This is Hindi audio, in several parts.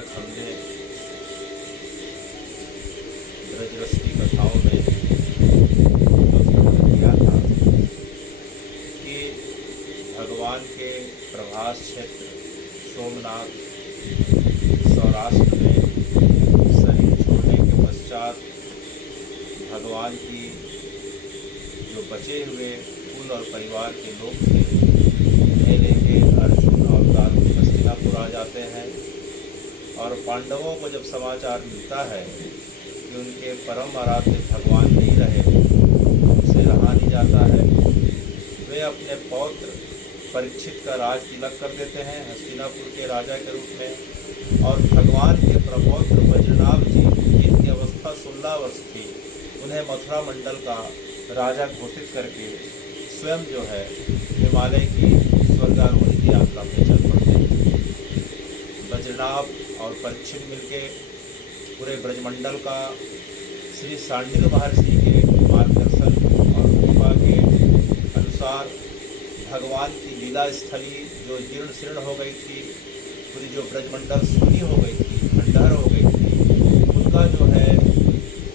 तक हमने ब्रजरस की कथाओं में अवलोकन किया था कि भगवान के प्रभास क्षेत्र सोमनाथ सौराष्ट्र में शरीर छोड़ने के पश्चात भगवान की जो बचे हुए कुल और परिवार के लोग थे उन्हें लेके अर्जुन अवतार हस्तिनापुर आ जाते हैं। और पांडवों को जब समाचार मिलता है कि उनके परम आराध्य भगवान नहीं रहे, उनसे रहा नहीं जाता है, वे अपने पौत्र परीक्षित का राज तिलक कर देते हैं हस्तिनापुर के राजा के रूप में। और भगवान के प्रपौत्र बज्रनाभ जी, जिनकी अवस्था 16 वर्ष थी, उन्हें मथुरा मंडल का राजा घोषित करके स्वयं जो है हिमालय की स्वर्गारोहण की यात्रा में चल पड़ते हैं। बज्रनाभ और परीक्षित मिलके पूरे ब्रजमंडल का श्री सांडिल्य महर्षि के मार्गदर्शन और कृपा के अनुसार भगवान की लीला स्थली जो जीर्ण शीर्ण हो गई थी, पूरी जो ब्रजमंडल सूनी हो गई थी, खंडहर हो गई थी, उनका जो है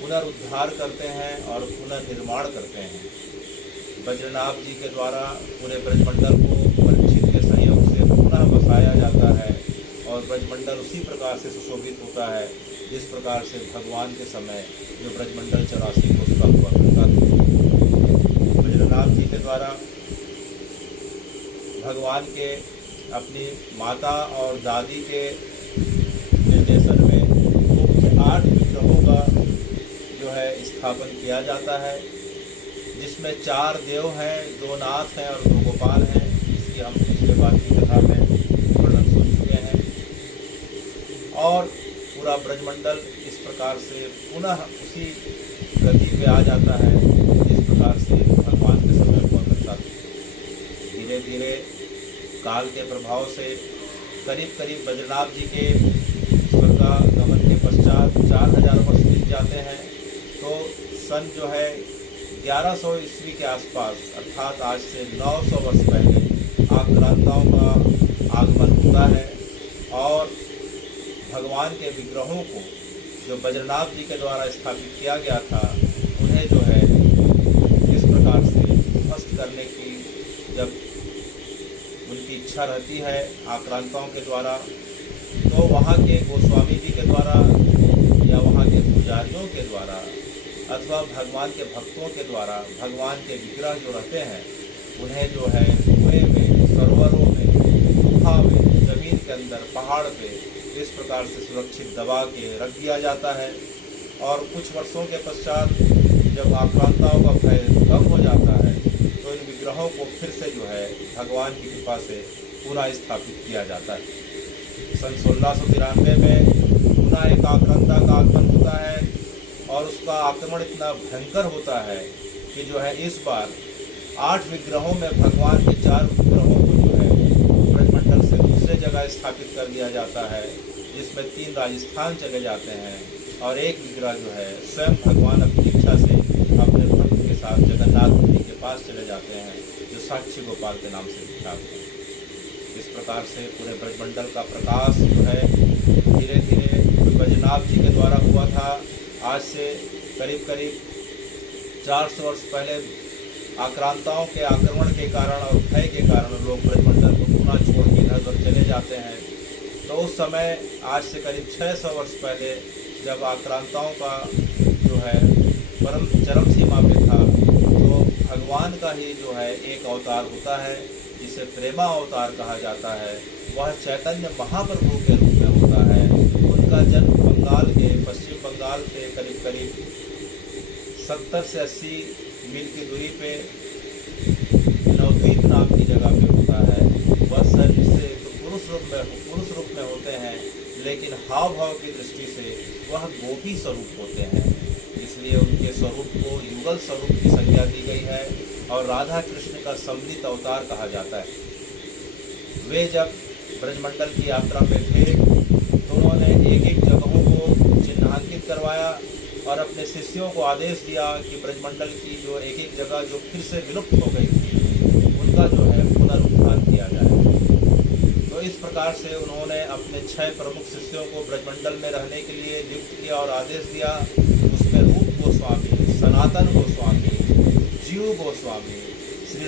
पुनरुद्धार करते हैं और पुनर्निर्माण करते हैं। बज्रनाभ जी के द्वारा पूरे ब्रजमंडल को परीक्षित के सहयोग से पुनः बसाया जाता है और ब्रजमंडल उसी प्रकार से सुशोभित होता है जिस प्रकार से भगवान के समय जो ब्रजमंडल 84 को उसका हुआ करता था। बज्रनाभ जी के द्वारा भगवान के अपनी माता और दादी के निर्देशन में मुख्य 8 विग्रहों का जो है स्थापन किया जाता है, जिसमें 4 देव हैं, 2 नाथ हैं और 2 गोपाल हैं। इसकी हम पिछले बार की कथा में वर्णन सुन चुके हैं। और पूरा ब्रजमंडल इस प्रकार से पुनः उसी गति पे आ जाता है जिस प्रकार से भगवान के समय हुआ करता था। धीरे धीरे काल के प्रभाव से करीब बज्रनाभ जी के स्वर्गागमन के पश्चात 4000 वर्ष बीत जाते हैं। तो सन जो है 1100 ईस्वी के आसपास, अर्थात आज से 900 वर्ष पहले आक्रांताओं का आगमन होता है और भगवान के विग्रहों को जो बज्रनाभ जी के द्वारा स्थापित किया गया था, उन्हें जो है इस प्रकार से ध्वस्त करने की जब उनकी इच्छा रहती है आक्रांताओं के द्वारा, तो वहाँ के गोस्वामी जी के द्वारा या वहाँ के पुजारियों के द्वारा अथवा भगवान के भक्तों के द्वारा भगवान के विग्रह जो रहते हैं उन्हें जो है कुएं में, सरोवरों में, गुफा में, जमीन के अंदर, पहाड़ पे इस प्रकार से सुरक्षित दबा के रख दिया जाता है। और कुछ वर्षों के पश्चात जब आक्रांताओं का भय कम हो जाता है तो इन विग्रहों को फिर से जो है भगवान की कृपा से पुनः स्थापित किया जाता है। सन 1693 में पुनः एक आक्रांता का आगमन होता है और उसका आक्रमण इतना भयंकर होता है कि जो है इस बार 8 विग्रहों में भगवान के 4 विग्रहों को जो है ब्रजमंडल से दूसरे जगह स्थापित कर दिया जाता है, जिसमें 3 राजस्थान चले जाते हैं और एक विग्रह जो है स्वयं भगवान अपनी इच्छा से अपने भक्त के साथ जगन्नाथ जी के पास चले जाते हैं, जो साक्षी गोपाल के नाम से विख्यात है। इस प्रकार से पूरे ब्रजमंडल का प्रकाश जो है धीरे धीरे बज्रनाभ जी के द्वारा हुआ था। आज से करीब 400 वर्ष पहले आक्रांताओं के आक्रमण के कारण और भय के कारण लोग ब्रजमंडल को पुनः छोड़ के इधर उधर चले जाते हैं। तो उस समय आज से करीब 600 वर्ष पहले जब आक्रांताओं का जो है परम चरम सीमा पे था, तो भगवान का ही जो है एक अवतार होता है जिसे प्रेमा अवतार कहा जाता है। वह चैतन्य महाप्रभु के रूप में होता है। उनका जन्म बंगाल के, पश्चिम बंगाल से करीब 70 से 80 मील की दूरी पे नवद्वीप नाम की जगह पे होता है। वह शरीर से तो पुरुष रूप में होते हैं, लेकिन हाव भाव की दृष्टि से वह गोपी स्वरूप होते हैं। इसलिए उनके स्वरूप को युगल स्वरूप की संज्ञा दी गई है और राधा कृष्ण का सम्मिलित अवतार कहा जाता है। वे जब ब्रजमंडल की यात्रा में थे तो उन्होंने एक जगहों को चिन्हांकित करवाया और अपने शिष्यों को आदेश दिया कि ब्रजमंडल की जो एक जगह जो फिर से विलुप्त हो गई थी, उनका जो है पुनरुद्धार किया जाए। तो इस प्रकार से उन्होंने अपने 6 प्रमुख शिष्यों को ब्रजमंडल में रहने के लिए नियुक्त किया और आदेश दिया। उसमें रूप गोस्वामी, सनातन गोस्वामी, जीव गोस्वामी, श्री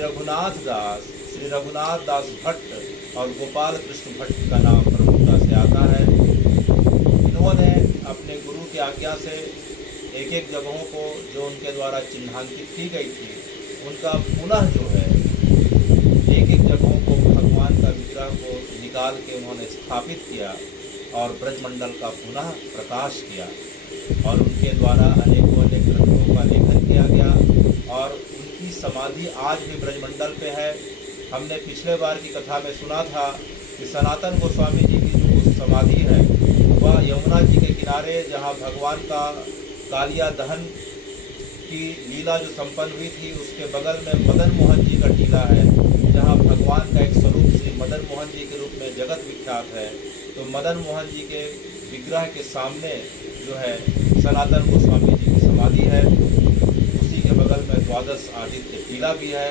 रघुनाथ दास भट्ट और गोपाल कृष्ण भट्ट का नाम प्रमुखता से आता है। इन्होंने अपने गुरु की आज्ञा से एक एक जगहों को जो उनके द्वारा चिन्हांकित की गई थी उनका पुनः जो है एक एक जगहों को भगवान का विग्रह को निकाल के उन्होंने स्थापित किया और ब्रजमंडल का पुनः प्रकाश किया और उनके द्वारा अनेकों ग्रंथों का लेखन किया गया और उनकी समाधि आज भी ब्रजमंडल पे है। हमने पिछले बार की कथा में सुना था कि सनातन गोस्वामी जी की जो समाधि है वह यमुना जी के किनारे, जहाँ भगवान का कालिया दहन की लीला जो संपन्न हुई थी उसके बगल में मदन मोहन जी का टीला है, जहाँ भगवान का एक स्वरूप श्री मदन मोहन जी के रूप में जगत विख्यात है। तो मदन मोहन जी के विग्रह के सामने जो है सनातन गोस्वामी जी की समाधि है। उसी के बगल में द्वादश आदित्य टीला भी है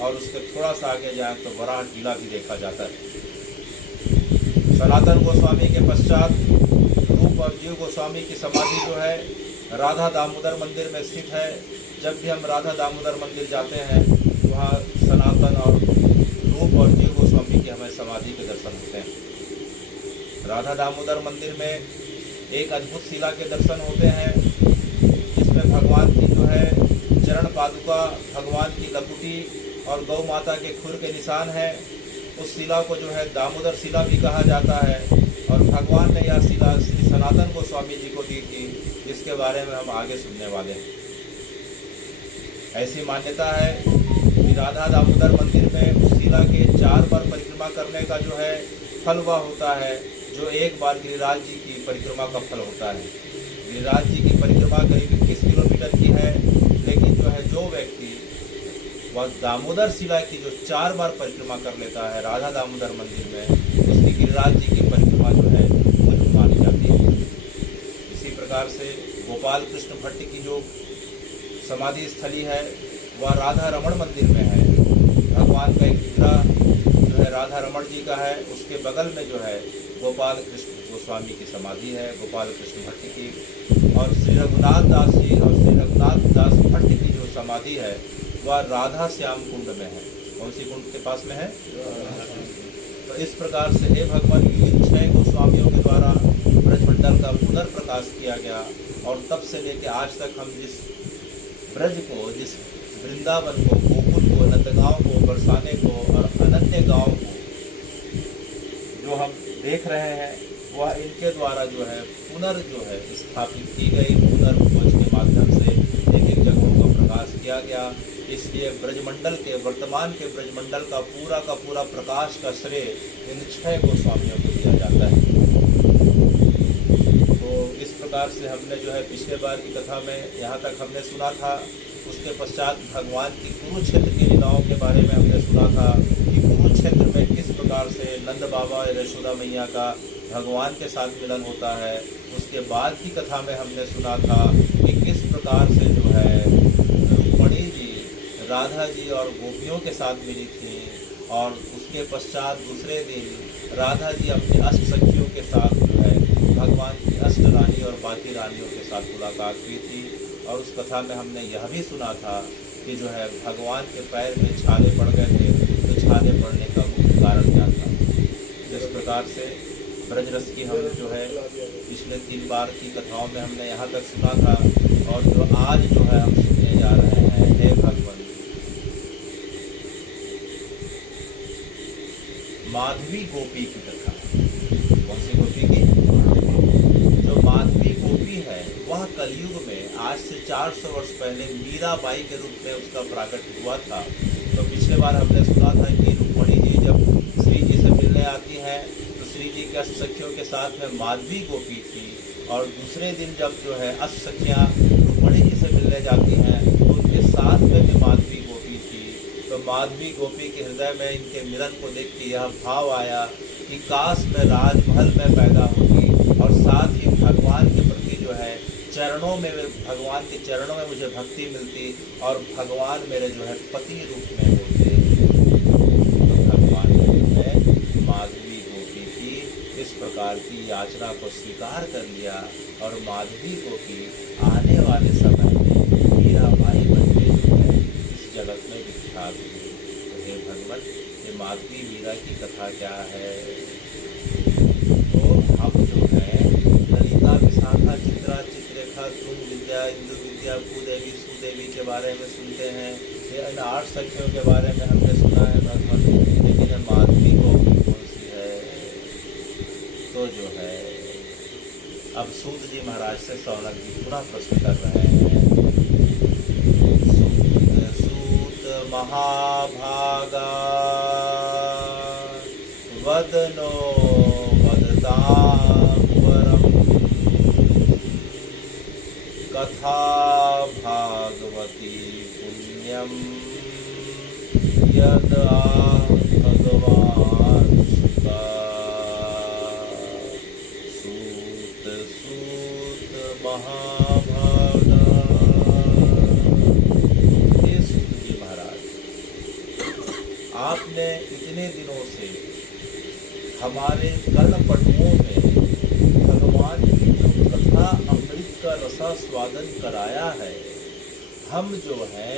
और उसके थोड़ा सा आगे जाए तो वराह टीला भी देखा जाता है। सनातन गोस्वामी के पश्चात रूप और जीव गोस्वामी की समाधि जो है राधा दामोदर मंदिर में स्थित है। जब भी हम राधा दामोदर मंदिर जाते हैं तो वहाँ सनातन और रूप और जीव गोस्वामी की हमें समाधि के दर्शन होते हैं। राधा दामोदर मंदिर में एक अद्भुत शिला के दर्शन होते हैं, जिसमें भगवान की जो है चरण पादुका, भगवान की लकुटी और गौ माता के खुर के निशान है। उस शिला को जो है दामोदर शिला भी कहा जाता है और भगवान ने यह शिला श्री सनातन गोस्वामी जी को दी थी, जिसके बारे में हम आगे सुनने वाले हैं। ऐसी मान्यता है कि राधा दामोदर मंदिर में उस शिला के 4 बार परिक्रमा करने का जो है फल वह होता है जो एक बार गिरिराज जी की परिक्रमा का फल होता है। गिरिराज जी की परिक्रमा करीब 21 किलोमीटर की है, लेकिन जो है जो व्यक्ति वह दामोदर शिला की जो 4 बार परिक्रमा कर लेता है राधा दामोदर मंदिर में, उसकी गिरिराज जी की परिक्रमा जो है पूर्ण मानी जाती है। इसी प्रकार से गोपाल कृष्ण भट्ट की जो समाधि स्थली है वह राधा रमण मंदिर में है। भगवान का एक विग्रह जो है राधा रमण जी का है, उसके बगल में जो है गोपाल कृष्ण गोस्वामी की समाधि है, गोपाल कृष्ण भट्ट की। और श्री रघुनाथ दास जी और श्री रघुनाथ दास भट्ट की जो समाधि है वह राधा श्याम कुंड में है। कौन सी कुंड के पास में है? तो इस प्रकार से हे भगवान इन 6 गोस्वामियों के द्वारा ब्रजमंडल का पुनर्प्रकाश किया गया और तब से लेकर आज तक हम जिस ब्रज को, जिस वृंदावन को, गोकुल को, नंदगांव को, बरसाने को और अनन्य गांव को जो हम देख रहे हैं वह इनके द्वारा जो है स्थापित की गई। पुनर्खोज के माध्यम से एक एक जगहों का प्रकाश किया गया। इसलिए ब्रजमंडल के वर्तमान के ब्रजमंडल का पूरा प्रकाश का श्रेय इन 6 गोस्वामियों को दिया जाता है। तो इस प्रकार से हमने जो है पिछले बार की कथा में यहाँ तक हमने सुना था। उसके पश्चात भगवान की कुरुक्षेत्र की लीलाओं के बारे में हमने सुना था कि कुरुक्षेत्र में किस प्रकार से नंद बाबा और यशोदा मैया का भगवान के साथ मिलन होता है। उसके बाद की कथा में हमने सुना था कि किस प्रकार से जो है रुक्मिणी जी राधा जी और गोपियों के साथ मिली थी और उसके पश्चात दूसरे दिन राधा जी अपने अष्ट सखियों के साथ जो है भगवान की अष्ट रानी और बाकी रानियों के साथ मुलाकात हुई थी। और उस कथा में हमने यह भी सुना था कि जो है भगवान के पैर में छाले पड़ गए थे, तो छाले पड़ने का मुख्य कारण क्या था। जिस प्रकार से ब्रजरस की हम जो है पिछले 3 बार की कथाओं में हमने यहाँ तक सुना था और जो आज जो है हम सुनने जा रहे हैं, हे भगवान माधवी गोपी की कथा। कौन सी गोपी की? जो माधवी गोपी है वह कलयुग में आज से 400 वर्ष पहले मीराबाई के रूप में उसका प्राकट हुआ था। तो पिछले बार हमने सुना था कि रुक्मिणी जी जब श्री जी से मिलने आती हैं तो श्री जी के अष्ट सखियों के साथ में माधवी गोपी थी और दूसरे दिन जब जो है अष्ट सखियाँ रुक्मिणी जी से मिलने जाती हैं तो उनके साथ में भी माधवी गोपी थी। तो माधवी गोपी के हृदय में इनके मिलन को देख के यह भाव आया कि काश मैं राजमहल में पैदा होती और साथ ही भगवान के प्रति जो है चरणों में, भगवान के चरणों में मुझे भक्ति मिलती और भगवान मेरे जो है पति रूप में होते। तो भगवान में माधवी गोपी प्रकार की याचना को स्वीकार कर लिया और माधवी को कि आने वाले समय में मीराबाई बन के जो है इस जगत में विख्यात हुई। तो हे भगवान, ये माधवी मीरा की कथा क्या है? तो हम जो है ललिता, विशाखा, चित्रा, चित्रलेखा, तुंग विद्या, इंदु विद्या, भूदेवी, सुदेवी के बारे में सुनते हैं। ये इन 8 सखियों के बारे में हमने सुना है भगवान, लेकिन माधवी को कौन सी है? तो जो है अब सूत जी महाराज से शौनक जी पूरा प्रश्न कर रहे हैं। सूत महाभागा वदनो वदतां वरम् कथा भागवती पुण्यम यद भगवान सुता। सूत सूत महाभागा। हे सूत जी महाराज, आपने इतने दिनों से हमारे कर्णपटुओं में भगवान की जो कथा अमृत का रसा स्वादन कराया है, हम जो है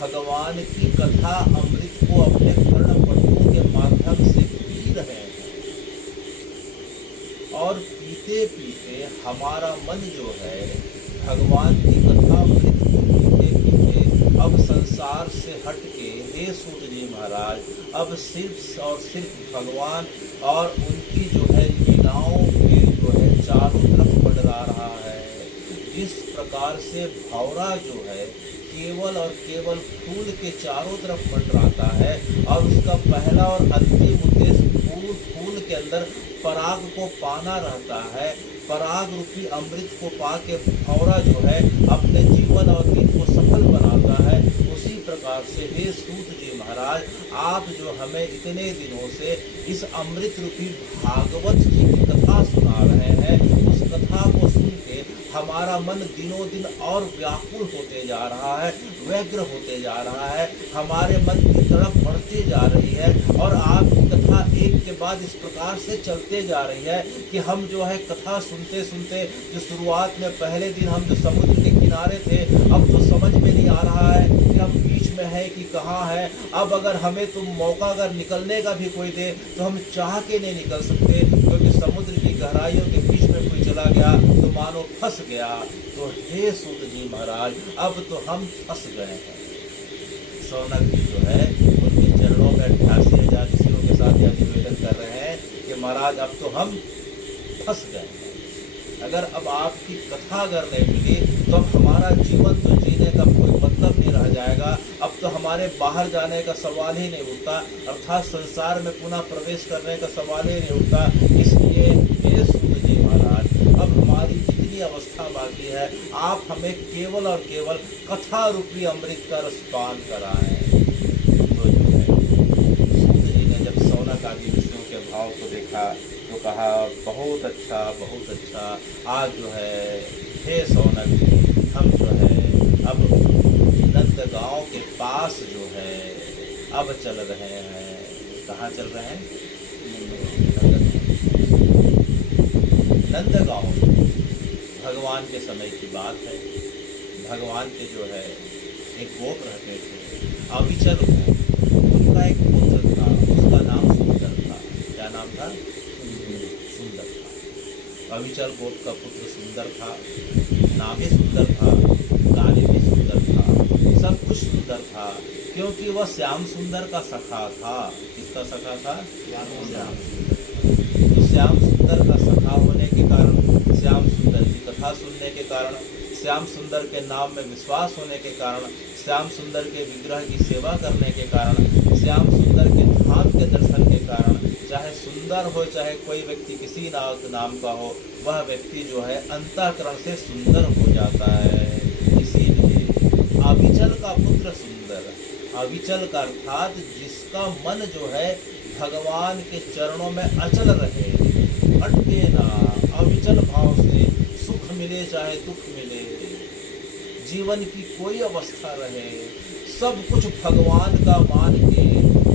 भगवान की कथा अमृत को अपने कर्णपटुओं के माध्यम से पी रहे हैं और पीते पीते हमारा मन जो है भगवान की कथा अमृत को पीते पीते अब संसार से हट के, हे सूत जी महाराज, अब सिर्फ और सिर्फ भगवान और उनकी जो है लीलाओं के जो है चारों तरफ मंडरा रहा है। जिस प्रकार से भौरा जो है केवल और केवल फूल के चारों तरफ मंडराता है और उसका पहला और अंतिम उद्देश्य फूल के अंदर पराग को पाना रहता है। पराग रूपी अमृत को पाके भौरा जो है अपने जीवन और दिन को सफल बनाता है। उसी प्रकार से हे सूत जी महाराज, आप जो हमें इतने दिनों से इस अमृत रूपी भागवत जी की कथा सुना रहे हैं, उस कथा को सुन के हमारा मन दिनों दिन और व्याकुल होते जा रहा है, व्यग्र होते जा रहा है, हमारे मन की तरफ बढ़ते जा रही है और आपकी कथा एक के बाद इस प्रकार से चलते जा रही है कि हम जो है कथा सुनते सुनते, जो शुरुआत में पहले दिन हम जो समुद्र के किनारे थे, अब तो समझ में नहीं आ रहा है कि हम बीच में है कि कहाँ है। अब अगर हमें तुम मौका अगर निकलने का भी कोई दे तो हम चाह के नहीं निकल सकते, क्योंकि समुद्र की गहराइयों के बीच में कोई चला गया तो मानो फंस गया। तो हे सूत जी महाराज, अब तो हम फंस गए हैं। शौनक जी जो है उनके चरणों में 88,000 ऋषियों के साथ यह निवेदन कर रहे हैं कि महाराज अब तो हम फंस गए हैं। अगर अब आपकी कथा अगर नहीं मिली तो अब हमारा जीवन तो जीने का कोई मतलब नहीं रह जाएगा। अब तो हमारे बाहर जाने का सवाल ही नहीं उठता, अर्थात संसार में पुनः प्रवेश करने का सवाल ही नहीं उठता। इसलिए हे सूत जी महाराज, अब हमारी जितनी अवस्था बाकी है, आप हमें केवल और केवल कथा रूपी अमृत का रसपान कराएं। तो जो है सूत जी ने जब शौनक आदि ऋषियों के भाव को देखा तो कहा, बहुत अच्छा बहुत अच्छा। आज जो है हे शौनक जी, हम जो है अब नंदगांव के पास जो है अब चल रहे हैं। कहाँ चल रहे हैं? नंदगांव। भगवान के समय की बात है। भगवान के जो है एक गोप रहते थे, अविचल गोप। उनका एक पुत्र था, उसका नाम सुंदर था। क्या नाम था? सुंदर था। अविचल गोप का पुत्र सुंदर था, नाम भी सुंदर था, कार्य भी सुंदर था, सब कुछ सुंदर था, क्योंकि वह श्याम सुंदर का सखा था। किसका सखा था? श्याम सुंदर। तो श्याम सुंदर का सखा होने के कारण, श्याम सुंदर की कथा सुनने के कारण, श्याम सुंदर के नाम में विश्वास होने के कारण, श्याम सुंदर के विग्रह की सेवा करने के कारण, श्याम सुंदर के धाम के दर्शन के कारण, चाहे सुंदर हो चाहे कोई व्यक्ति किसी नाम का हो, वह व्यक्ति जो है अंतःकरण से सुंदर हो जाता है। इसीलिए अविचल का पुत्र सुंदर, अविचल का अर्थात जिसका मन जो है भगवान के चरणों में अचल रहे, हटके ना, अविचल भाव से सुख मिले चाहे दुख मिले, जीवन की कोई अवस्था रहे, सब कुछ भगवान का मान के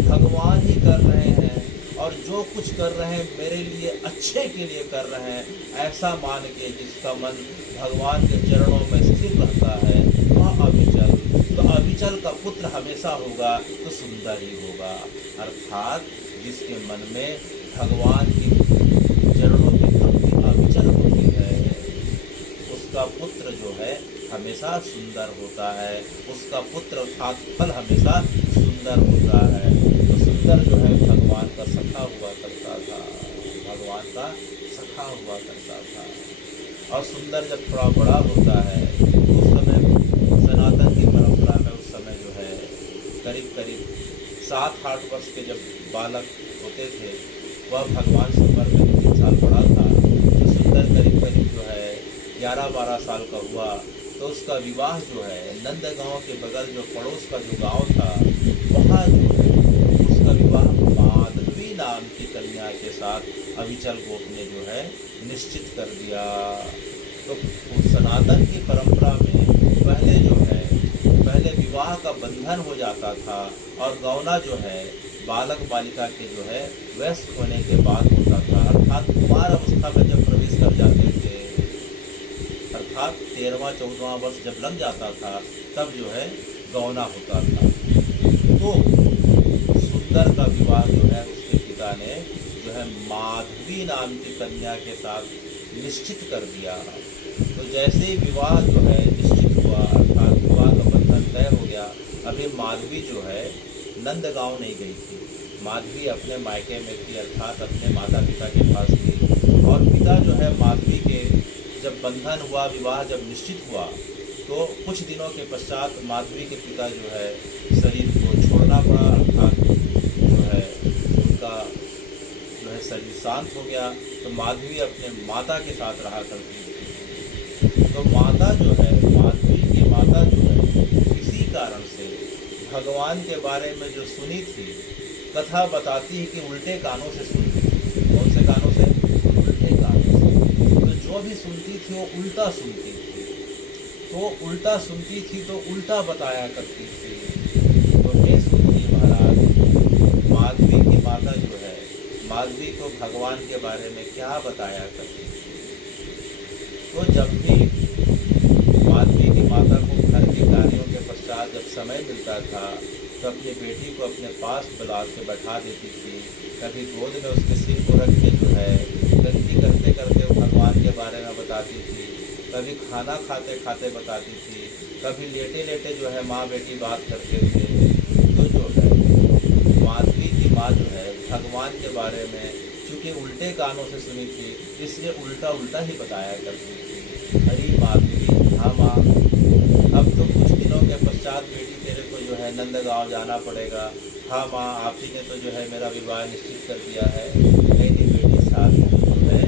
भगवान ही कर रहे हैं और जो कुछ कर रहे हैं मेरे लिए अच्छे के लिए कर रहे हैं, ऐसा मान के जिसका मन भगवान के चरणों में स्थिर रहता है वह अविचल। तो अविचल का पुत्र हमेशा होगा तो सुंदर ही होगा। अर्थात जिसके मन में भगवान की चरणों की भक्ति अविचल होती है, उसका पुत्र जो है हमेशा सुंदर होता है, उसका पुत्र अर्थात फल हमेशा सुंदर होता है। तो सुंदर जो है भगवान का सखा हुआ करता था, भगवान का सखा हुआ करता था। और सुंदर जब थोड़ा बड़ा होता है तो उस समय सनातन की परंपरा में उस समय जो है करीब करीब 7-8 वर्ष के जब बालक होते थे, वह भगवान से उम्र में 2-3 साल बड़ा था। तो सुंदर करीब करीब जो है 11-12 साल का हुआ तो उसका विवाह जो है नंदगांव के बगल जो पड़ोस का जो गांव था, वहाँ जो है उसका विवाह माधवी नाम की कन्या के साथ अविचल गोप ने जो है निश्चित कर दिया। तो सनातन की परंपरा में पहले जो है पहले विवाह का बंधन हो जाता था और गौना जो है बालक बालिका के जो है वयस्क होने के बाद होता था। अर्थात कुमार अवस्था में जब प्रवेश कर जाते थे, अर्थात 13वां-14वां वर्ष जब लग जाता था, तब जो है गौना होता था। तो सुंदर का विवाह जो है उसके पिता ने जो है माधवी नाम की कन्या के साथ निश्चित कर दिया। तो जैसे ही विवाह जो है निश्चित हुआ, अर्थात विवाह का बंधन तय हो गया, अभी माधवी जो है नंदगांव नहीं गई थी, माधवी अपने मायके में थी, अर्थात अपने माता पिता के पास थी। और पिता जो है माधवी के जब बंधन हुआ, विवाह जब निश्चित हुआ, तो कुछ दिनों के पश्चात माधवी के पिता जो है शरीर को छोड़ना पड़ा, अर्थात जो है उनका जो है शरीर शांत हो गया। तो माधवी अपने माता के साथ रहा करती थी। तो माता जो है माधवी की माता जो है किसी कारण से भगवान के बारे में जो सुनी थी, कथा बताती है कि उल्टे कानों से सुनती थी। कौन से कानों से? उल्टे कानों से। तो जो भी सुनती थी वो उल्टा सुनती थी, तो उल्टा सुनती थी तो उल्टा बताया करती थी। तो हे सुनती महाराज, माधवी की माता जो है माधवी को भगवान के बारे में क्या बताया करती थी। तो जब भी माधवी की माता को घर के कार्यों के पश्चात जब समय मिलता था, तो अपनी बेटी को अपने पास बुला के बैठा देती थी। कभी गोद में उसके सिर को रख के जो है गलती करते करते वो भगवान के बारे में बताती थी, कभी खाना खाते खाते बताती थी, कभी लेटे लेटे जो है माँ बेटी बात करते थे। तो जो है माधवी की माँ जो है भगवान के बारे में चूँकि उल्टे कानों से सुनी थी, इसलिए उल्टा उल्टा ही बताया करती थी। अरे माधवी, हाँ माँ, अब तो कुछ दिनों के पश्चात बेटी तेरे को जो है नंदगांव जाना पड़ेगा। हाँ माँ, आप ही ने तो जो है मेरा विवाह निश्चित कर दिया है। नहीं बेटी, शादी जो है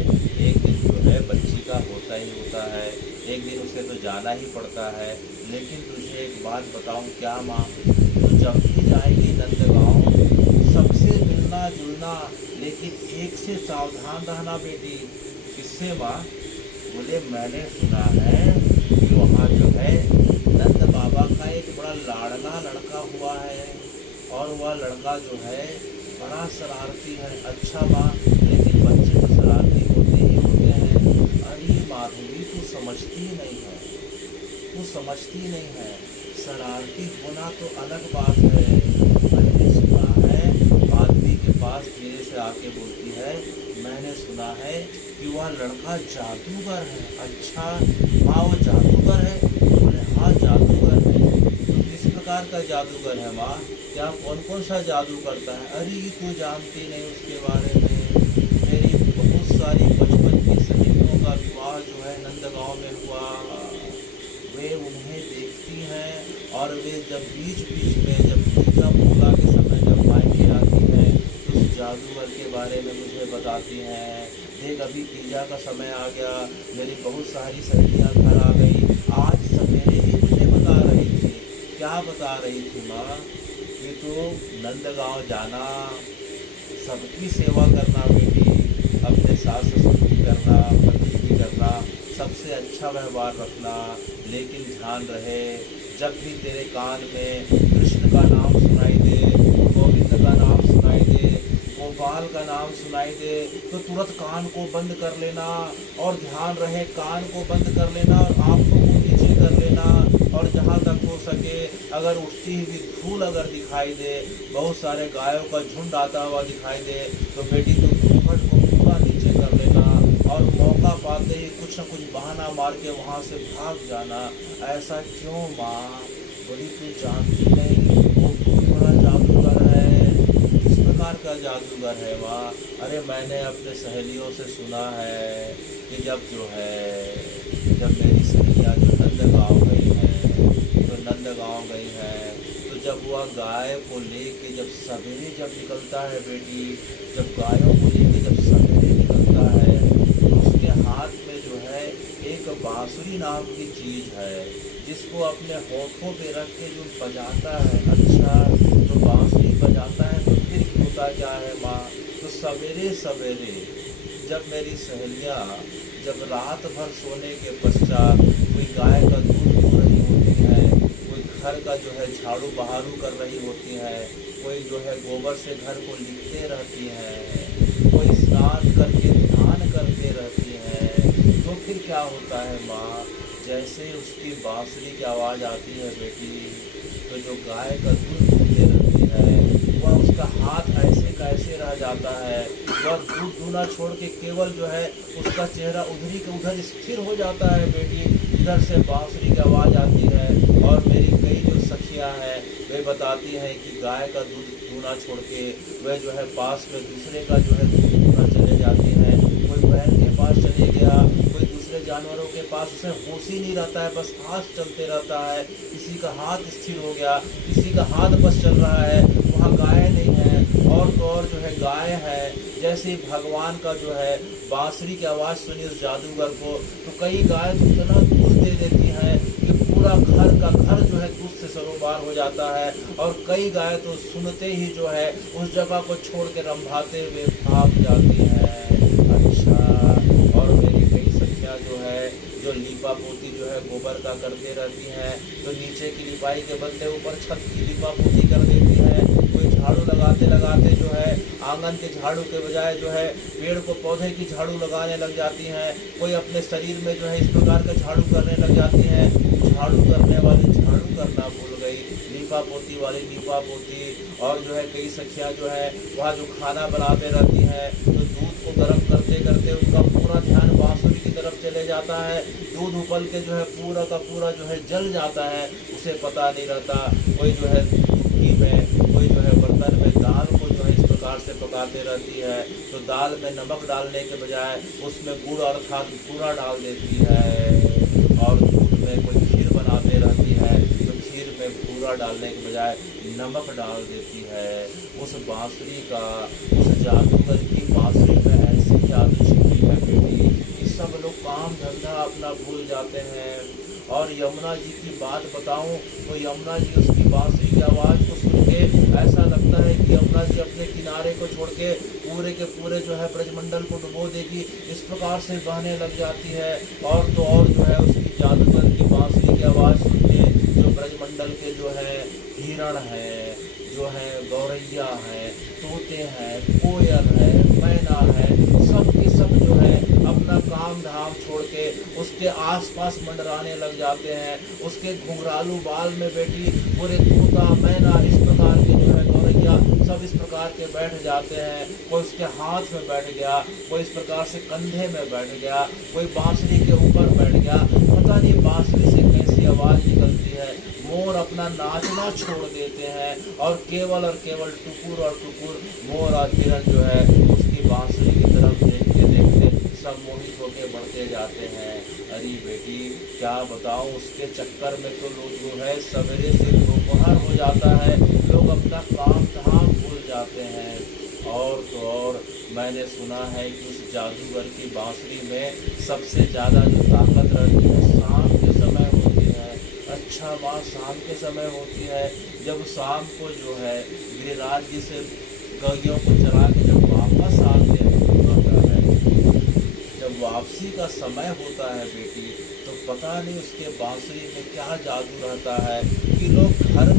एक दिन जो है बच्ची का होता ही होता है, एक दिन उसे तो जाना ही पड़ता है। लेकिन तुझे एक बात बताऊँ क्या माँ, तो जब भी जाएगी नंदगांव सबसे मिलना जुलना, लेकिन एक से सावधान रहना बेटी। किससे माँ? बोले मैंने सुना है कि वहाँ जो है नंद बाबा का एक बड़ा लाडला लड़का हुआ है और वह लड़का जो है बड़ा शरारती है। अच्छा माँ, लेकिन बच्चे तो शरारती होते ही होते हैं। अरे माधवी, तू समझती ही नहीं है, तू समझती नहीं है, शरारती होना तो अलग बात है। मैंने सुना है, माधवी के पास धीरे से आके बोलती है, मैंने सुना है कि वह लड़का जादूगर है। अच्छा माँ, वो जादूगर है? बोले हाँ जादूगर है। तो किस प्रकार का जादूगर है माँ? क्या कौन कौन सा जादू करता है? अरे तू जानती नहीं उसके बारे में। मेरी बहुत सारी बचपन की सहेलियों का विवाह जो है नंदगांव में हुआ, वे उन्हें देखती हैं और वे जब बीच बीच में जब पूजा पूजा के समय जब मायके आती हैं तो उस जादूगर के बारे में मुझे बताती हैं। देख अभी पूजा का समय आ गया, मेरी बहुत सारी सहेलियाँ घर आ गई, आज सवेरे ही मुझे बता रही थी। क्या बता रही थी माँ? कि तो नंदगांव जाना, सबकी सेवा करना बेटी, अपने सास ससुर की करना, पति की करना, सबसे अच्छा व्यवहार रखना। लेकिन ध्यान रहे, जब भी तेरे कान में कृष्ण का नाम सुनाई दे, गोविंद का नाम सुनाई दे, गोपाल का नाम सुनाई दे तो तुरंत कान को बंद कर लेना, और ध्यान रहे कान को बंद कर लेना और आंखों को नीचे कर लेना। और जहाँ तक हो सके अगर उठती हुई धूल अगर दिखाई दे, बहुत सारे गायों का झुंड आता हुआ दिखाई दे, तो बेटी तो घूंघट को पूरा नीचे कर लेना और मौका पाते ही कुछ न कुछ बहाना मार के वहाँ से भाग जाना। ऐसा क्यों माँ? बोली तू जानती नहीं वो बहुत बड़ा जादूगर है। किस प्रकार का जादूगर है माँ? अरे मैंने अपने सहेलियों से सुना है कि जब मेरी सहेलियाँ जो नंदगांव गई है तो जब वह गाय को लेके जब सवेरे जब निकलता है बेटी, जब गायों को लेके जब सवेरे निकलता है तो उसके हाथ में जो है एक बांसुरी नाम की चीज़ है, जिसको अपने होठों पे रख के जो बजाता है। अच्छा, तो बांसुरी बजाता है तो फिर होता क्या है माँ? तो सवेरे सवेरे जब मेरी सहेलियाँ जब रात भर सोने के पश्चात कोई गाय का दूध पी रही होती है, कोई घर का जो है झाड़ू बहारू कर रही होती है, कोई जो है गोबर से घर को लिपते रहती है, कोई स्नान करके ध्यान करते रहती है, तो फिर क्या होता है माँ? जैसे उसकी बांसुरी की आवाज़ आती है बेटी, तो जो गाय का दूध पीते रहती है वह उसका हाथ ऐसे कैसे रह जाता है, वह दूध दूना छोड़ के केवल जो है उसका चेहरा उधरी के उधर स्थिर हो जाता है बेटी। इधर से बांसुरी की आवाज़ आती है और मेरी कई जो सखियाँ हैं वे बताती हैं कि गाय का दूध दूना छोड़ के वह जो है पास में दूसरे का जो है दूध दूना चले जाती हैं। कोई बैल के पास चले गया, कोई दूसरे जानवरों के पास, उसे होश ही नहीं रहता है, बस हाथ चलते रहता है। किसी का हाथ स्थिर हो गया, किसी का हाथ बस चल रहा है, वहाँ गाय नहीं है। और तो और जो है गाय है। जैसे ही भगवान का जो है बांसुरी की आवाज़ सुनी उस जादूगर को, तो कई गाय तो इतना दूध दे देती हैं कि पूरा घर का घर जो है दूध से सरोबार हो जाता है। और कई गाय तो सुनते ही जो है उस जगह को छोड़ के रंभाते हुए भाग जाती हैं। अच्छा, और मेरी कई सखियाँ जो है जो लीपा पोती जो है गोबर का करते रहती हैं, तो नीचे की लिपाई के बदले ऊपर छत की लीपा पोती कर देती हैं। कोई झाड़ू लगाते लगाते जो है आंगन के झाड़ू के बजाय जो है पेड़ को पौधे की झाड़ू लगाने लग जाती हैं। कोई अपने शरीर में जो है इस प्रकार का झाड़ू करने लग जाती हैं। झाड़ू करने वाली झाड़ू करना भूल गई, लीपा पोती वाली लीपा पोती। और जो है कई सखियाँ जो है वहाँ जो खाना बनाते रहती हैं, तो दूध को गर्म करते करते उनका पूरा ध्यान बांसुरी की तरफ चले जाता है। दूध उबल के जो है पूरा का पूरा जो है जल जाता है, उसे पता नहीं रहता। कोई जो है चुटकी में, कोई जो है बर्तन में दाल को जो है इस प्रकार से पकाते रहती है, तो दाल में नमक डालने के बजाय उसमें गुड़ अर्थात बूरा डाल देती है। और दूध में कोई खीर बनाते रहती है, तो खीर में बूरा डालने के बजाय नमक डाल देती है। उस बांसुरी का, उस जादूगर की बांसुरी में ऐसी जादू छिपी है बेटी कि सब लोग काम धंधा अपना भूल जाते हैं। और यमुना जी की बात बताऊं तो यमुना जी उसकी बांसुरी की आवाज़ को सुन के ऐसा लगता है कि यमुना जी अपने किनारे को छोड़ के पूरे जो है ब्रजमंडल को डुबो देगी, इस प्रकार से बहने लग जाती है। और तो और जो है उसकी जादूगर की बांसुरी की आवाज़ सुन के जो ब्रजमंडल के जो है हिरण है, जो है गौरैया है, तोते हैं, कोयल है, मैना है, सब के सब जो है अपना काम धाम छोड़ के उसके आसपास मंडराने लग जाते हैं। उसके घुंघरालू बाल में बेटी पूरे तोता, मैना, इस प्रकार के जो है गौरैया सब इस प्रकार के बैठ जाते हैं। कोई उसके हाथ में बैठ गया, कोई इस प्रकार से कंधे में बैठ गया, कोई बांसुरी के ऊपर बैठ गया। पता नहीं बांसुरी से कैसी आवाज़ निकलती है। मोर अपना नाचना छोड़ देते हैं और केवल टुकुर और टुकुर मोर और हिरण जो है उसकी बांसुरी की तरफ देखते देखते सब मोहित होकर बढ़ते जाते हैं। अरे बेटी क्या बताऊं, उसके चक्कर में तो लोग जो है सवेरे से दोपहर हो जाता है, लोग अपना काम धाम भूल जाते हैं। और तो और मैंने सुना है कि उस जादूगर की बांसुरी में सबसे ज़्यादा जो ताकत रहती है शाम के समय होती है। अच्छा माँ, शाम के समय होती है जब शाम को जो है गिरिराज जी से गैयों को चरा के जब वापस आते हैं, जब वापसी का समय होता है बेटी, तो पता नहीं उसके बांसुरी में क्या जादू रहता है कि लोग घर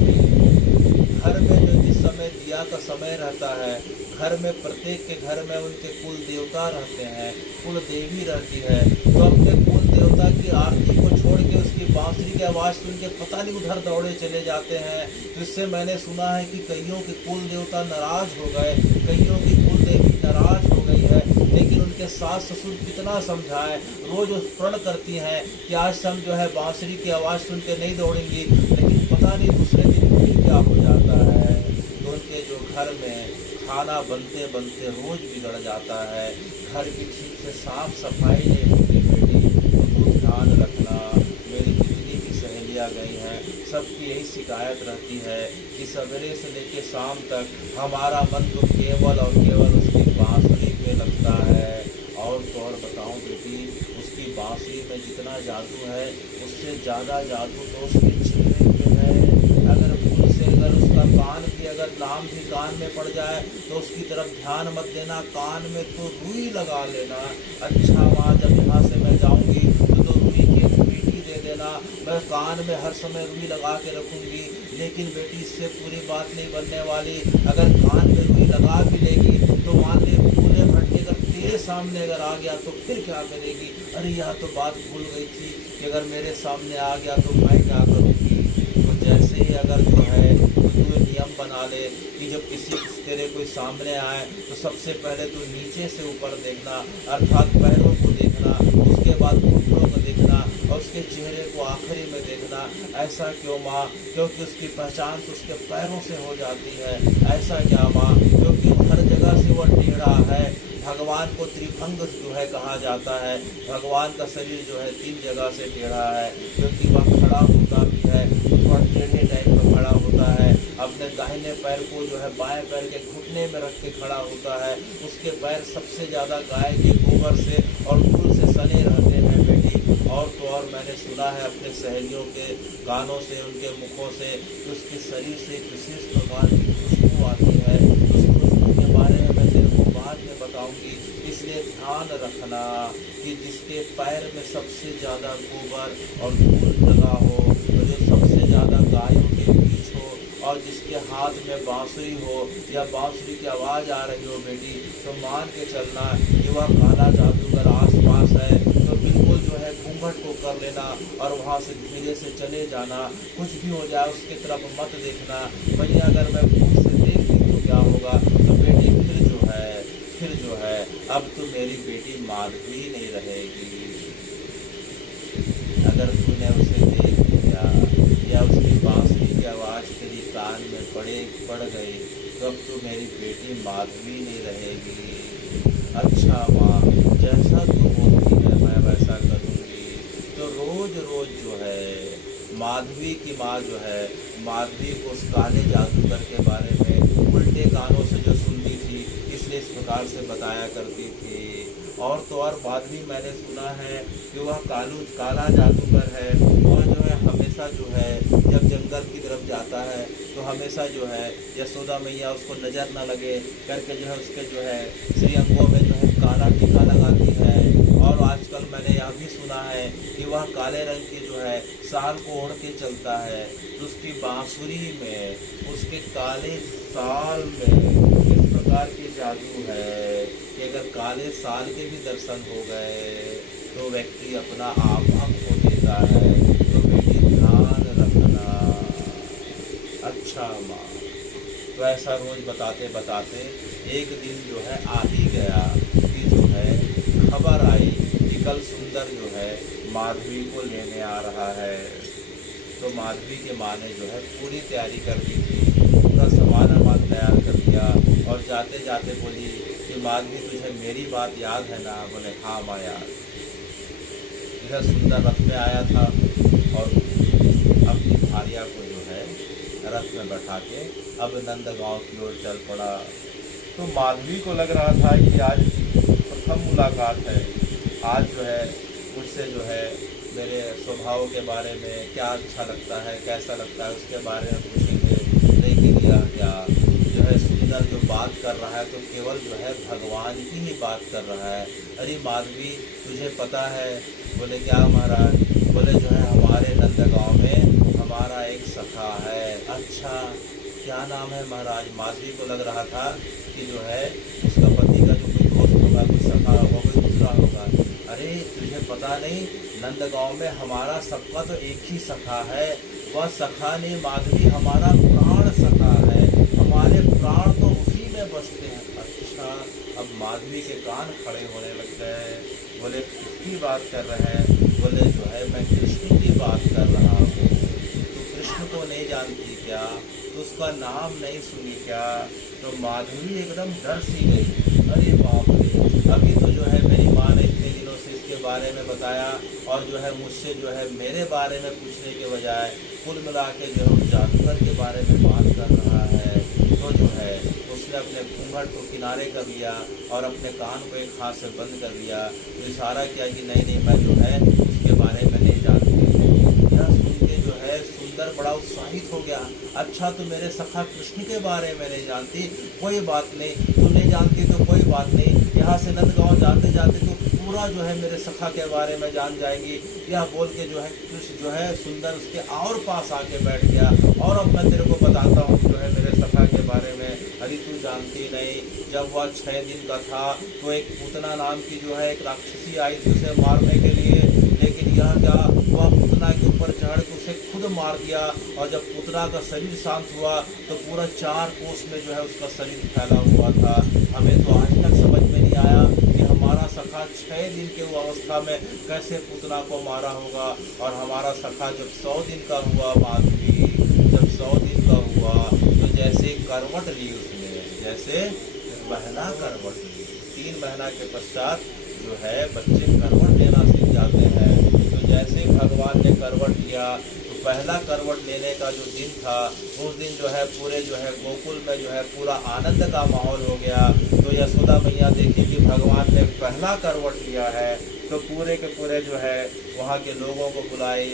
में जो जिस समय दिया का समय रहता है, घर में प्रत्येक के घर में उनके कुल देवता रहते हैं, कुल देवी रहती है, तो अपने कुल देवता की आरती को छोड़ के उसकी बांसुरी की आवाज़ सुन के पता नहीं उधर दौड़े चले जाते हैं। तो इससे मैंने सुना है कि कईयों के कुल देवता नाराज हो गए, कईयों की कुल देवी नाराज हो गई है, लेकिन उनके सास ससुर कितना समझाएं, रोज प्रण करती हैं कि आज से हम जो है बांसुरी की आवाज़ सुन के नहीं दौड़ेंगी, लेकिन पता नहीं दूसरे दिन फिर क्या हो जाता है। तो उनके जो घर में खाना बनते बनते रोज बिगड़ जाता है, घर की ठीक से साफ सफाई नहीं होती बेटी, तो ध्यान रखना। मेरी जितनी भी सहेलियाँ गई हैं सबकी यही शिकायत रहती है कि सवेरे से लेकर शाम तक हमारा मन तो केवल और केवल उसकी बांसुरी पे लगता है। और तो और बताऊं बेटी, उसकी बांसुरी में जितना जादू है उससे ज़्यादा जादू तो उसके चेहरे पे है। अगर भूल से अगर उसका कान भी अगर नाम भी कान में पड़ जाए तो उसकी तरफ ध्यान मत देना, कान में तो रुई लगा लेना। अच्छा माँ, जब यहाँ से मैं जाऊँगी तो रुई की एक पेटी दे देना, मैं कान में हर समय रुई लगा के रखूँगी। लेकिन बेटी इससे पूरी बात नहीं बनने वाली। अगर कान में रुई लगा भी लेगी तो मान ले भूले भटके अगर तेरे सामने अगर आ गया तो फिर क्या करेगी? अरे यह तो बात भूल गई थी कि अगर मेरे सामने आ गया तो मैं क्या करूँगी। तो जैसे ही अगर जो है तो तू नियम बना ले कि जब किसी तेरे कोई सामने आए तो सबसे पहले तो नीचे से ऊपर देखना, अर्थात पैरों को देखना, उसके बाद घुटनों को देखना और उसके चेहरे को आखिरी में देखना। ऐसा क्यों माँ? क्योंकि उसकी पहचान तो उसके पैरों से हो जाती है। ऐसा क्या माँ? क्योंकि हर जगह से वह टेढ़ा है। भगवान को त्रिभंग जो है कहा जाता है, भगवान का शरीर जो है 3 जगह से टेढ़ा है, क्योंकि वह खड़ा होता भी है थोड़ा टेढ़े टाइप का खड़ा होता है। अपने दाहिने पैर को जो है बाएं पैर के घुटने में रख के खड़ा होता है। उसके पैर सबसे ज़्यादा गाय के गोबर से और धूल से सने रहते हैं बेटी। और तो और मैंने सुना है अपने सहेलियों के गानों से, उनके मुखों से कि उसके शरीर से एक विशेष प्रकार की खुशबू आती है। उस खुशबू के बारे में मैं तेरे को बाद में बताऊंगी। इसलिए ध्यान रखना कि जिसके पैर में सबसे ज़्यादा गोबर और धूल लगा हो, तो जो सबसे ज़्यादा गायों के बीच हो और जिसके हाथ में बांसुरी हो या बांसुरी की आवाज़ आ रही हो बेटी, तो मान के चलना कि वह काला जादूगर आसपास है। तो बिल्कुल जो है घूंघट को कर लेना और वहाँ से धीरे से चले जाना। कुछ भी हो जाए उसकी तरफ मत देखना। भैया अगर मैं भूल से देख ली तो क्या होगा? तो बेटी फिर जो है अब तो मेरी बेटी माधवी नहीं रहेगी। अगर तूने उसे देख लिया या उसकी बांसुरी की आवाज़ तेरी कान में पड़ गई तो अब तो मेरी बेटी माधवी नहीं रहेगी। अच्छा माँ, जैसा तू बोलती है मैं वैसा करूँगी। तो रोज रोज जो है माधवी की माँ जो है माधवी को उस काले जादूगर के बारे में उल्टे कानों से जो सुनती थी इसलिए इस प्रकार से बताया करती थी। और तो और बाद भी मैंने सुना है कि वह काला जादूगर है और जो है हमेशा जो है जब जंगल की तरफ जाता है तो हमेशा जो है यशोदा मैया उसको नज़र न लगे करके जो है उसके जो है श्रीअंगों में जो है काला टीका लगाती है। और आजकल मैंने यह भी सुना है कि वह काले रंग की जो है साल को ओढ़ के चलता है। तो उसकी बांसुरी में उसके काले साल में इस प्रकार की जादू है कि अगर काले साल के भी दर्शन हो गए तो व्यक्ति अपना आपा खो देता है। तो बेटी ध्यान रखना। अच्छा माँ, तो ऐसा रोज बताते बताते एक दिन जो है आ ही गया कि जो है खबर आई कि कल सुंदर जो है माधवी को लेने आ रहा है। तो माधवी के माँ ने जो है पूरी तैयारी कर दी थी, पूरा सामान तैयार कर दिया और जाते जाते बोली कि माधवी तुझे मेरी बात याद है ना? बोले हाँ माँ याद। इधर सुंदर रथ में आया था और अपनी भार्या को जो है रथ में बैठा के अब नंदगांव की ओर चल पड़ा। तो माधवी को लग रहा था कि आज प्रथम मुलाकात है, आज जो है मुझसे जो है मेरे स्वभाव के बारे में क्या अच्छा लगता है, कैसा लगता है उसके बारे में पूछेंगे। लेकिन यह क्या जो है सुंदर जो बात कर रहा है तो केवल जो है भगवान की ही बात कर रहा है। अरे माधवी तुझे पता है? बोले क्या महाराज? बोले जो है हमारे नंदगांव में हमारा एक सखा है। अच्छा, क्या नाम है महाराज? माधवी को लग रहा था कि जो है उसका पति का जो कोई दोस्त होगा, कोई सखा होगा, कोई दूसरा होगा। अरे तुझे पता नहीं, नंदगांव में हमारा सबका तो एक ही सखा है, वह सखा नहीं माधवी हमारा प्राण सखा है, हमारे प्राण तो उसी में बसते हैं। अच्छा, अब माधवी के कान खड़े होने लग गए। बोले किसकी बात कर रहे हैं? बोले जो है मैं कृष्ण की बात कर रहा हूँ। तो कृष्ण को नहीं जानती क्या? तो उसका नाम नहीं सुनी क्या? तो माधवी एकदम डर सी गई। अरे बाप रे, अभी तो जो है मेरी माँ ने इतने दिनों से इसके बारे में बताया और जो है मुझसे जो है मेरे बारे में पूछने के बजाय कुल मिला के जो है उस जादूगर के बारे में बात कर रहा है। तो जो है उसने अपने घूंघट को किनारे कर लिया और अपने कान को एक हाथ से बंद कर लिया। तो इशारा किया कि नहीं नहीं, मैं जो है उसके बारे में नहीं जानती। यह सुन के जो है सुंदर बड़ा उत्साहित हो गया। अच्छा, तो मेरे सखा कृष्ण के बारे में नहीं जानती? कोई बात नहीं, तू नहीं जानती तो कोई बात नहीं, यहाँ से नंदगांव जाते जाते तो पूरा जो है मेरे सखा के बारे में जान जाएंगी। यह बोल के जो है कृष्ण जो है सुंदर उसके और पास आके बैठ गया। और अब मैं तेरे को बताता हूँ जो है मेरे सखा के बारे में। अरे तू जानती नहीं, जब वह 6 दिन का था तो एक पूतना नाम की जो है एक राक्षसी आई थी उसे मारने के लिए। लेकिन यह क्या, वह पूतना के ऊपर चढ़ के उसे खुद मार दिया। और जब पूतना का शरीर शांत हुआ तो पूरा 4 कोस में जो है उसका शरीर फैला हुआ था। हमें तो आज तक समझ में नहीं आया कि हमारा सखा 6 दिन के वो अवस्था में कैसे पूतना को मारा होगा। और हमारा सखा जब 100 दिन का हुआ माधवी, जब 100 दिन का हुआ तो जैसे करवट ली उसने, जैसे बहना करवट ली। 3 महीना के पश्चात जो है बच्चे करवट लेना सीख जाते हैं। तो जैसे भगवान ने करवट लिया तो पहला करवट लेने का जो दिन था उस दिन जो है पूरे जो है गोकुल में जो है पूरा आनंद का माहौल हो गया। तो यशोदा मैया देखी कि भगवान ने पहला करवट लिया है तो पूरे के पूरे जो है वहाँ के लोगों को बुलाई,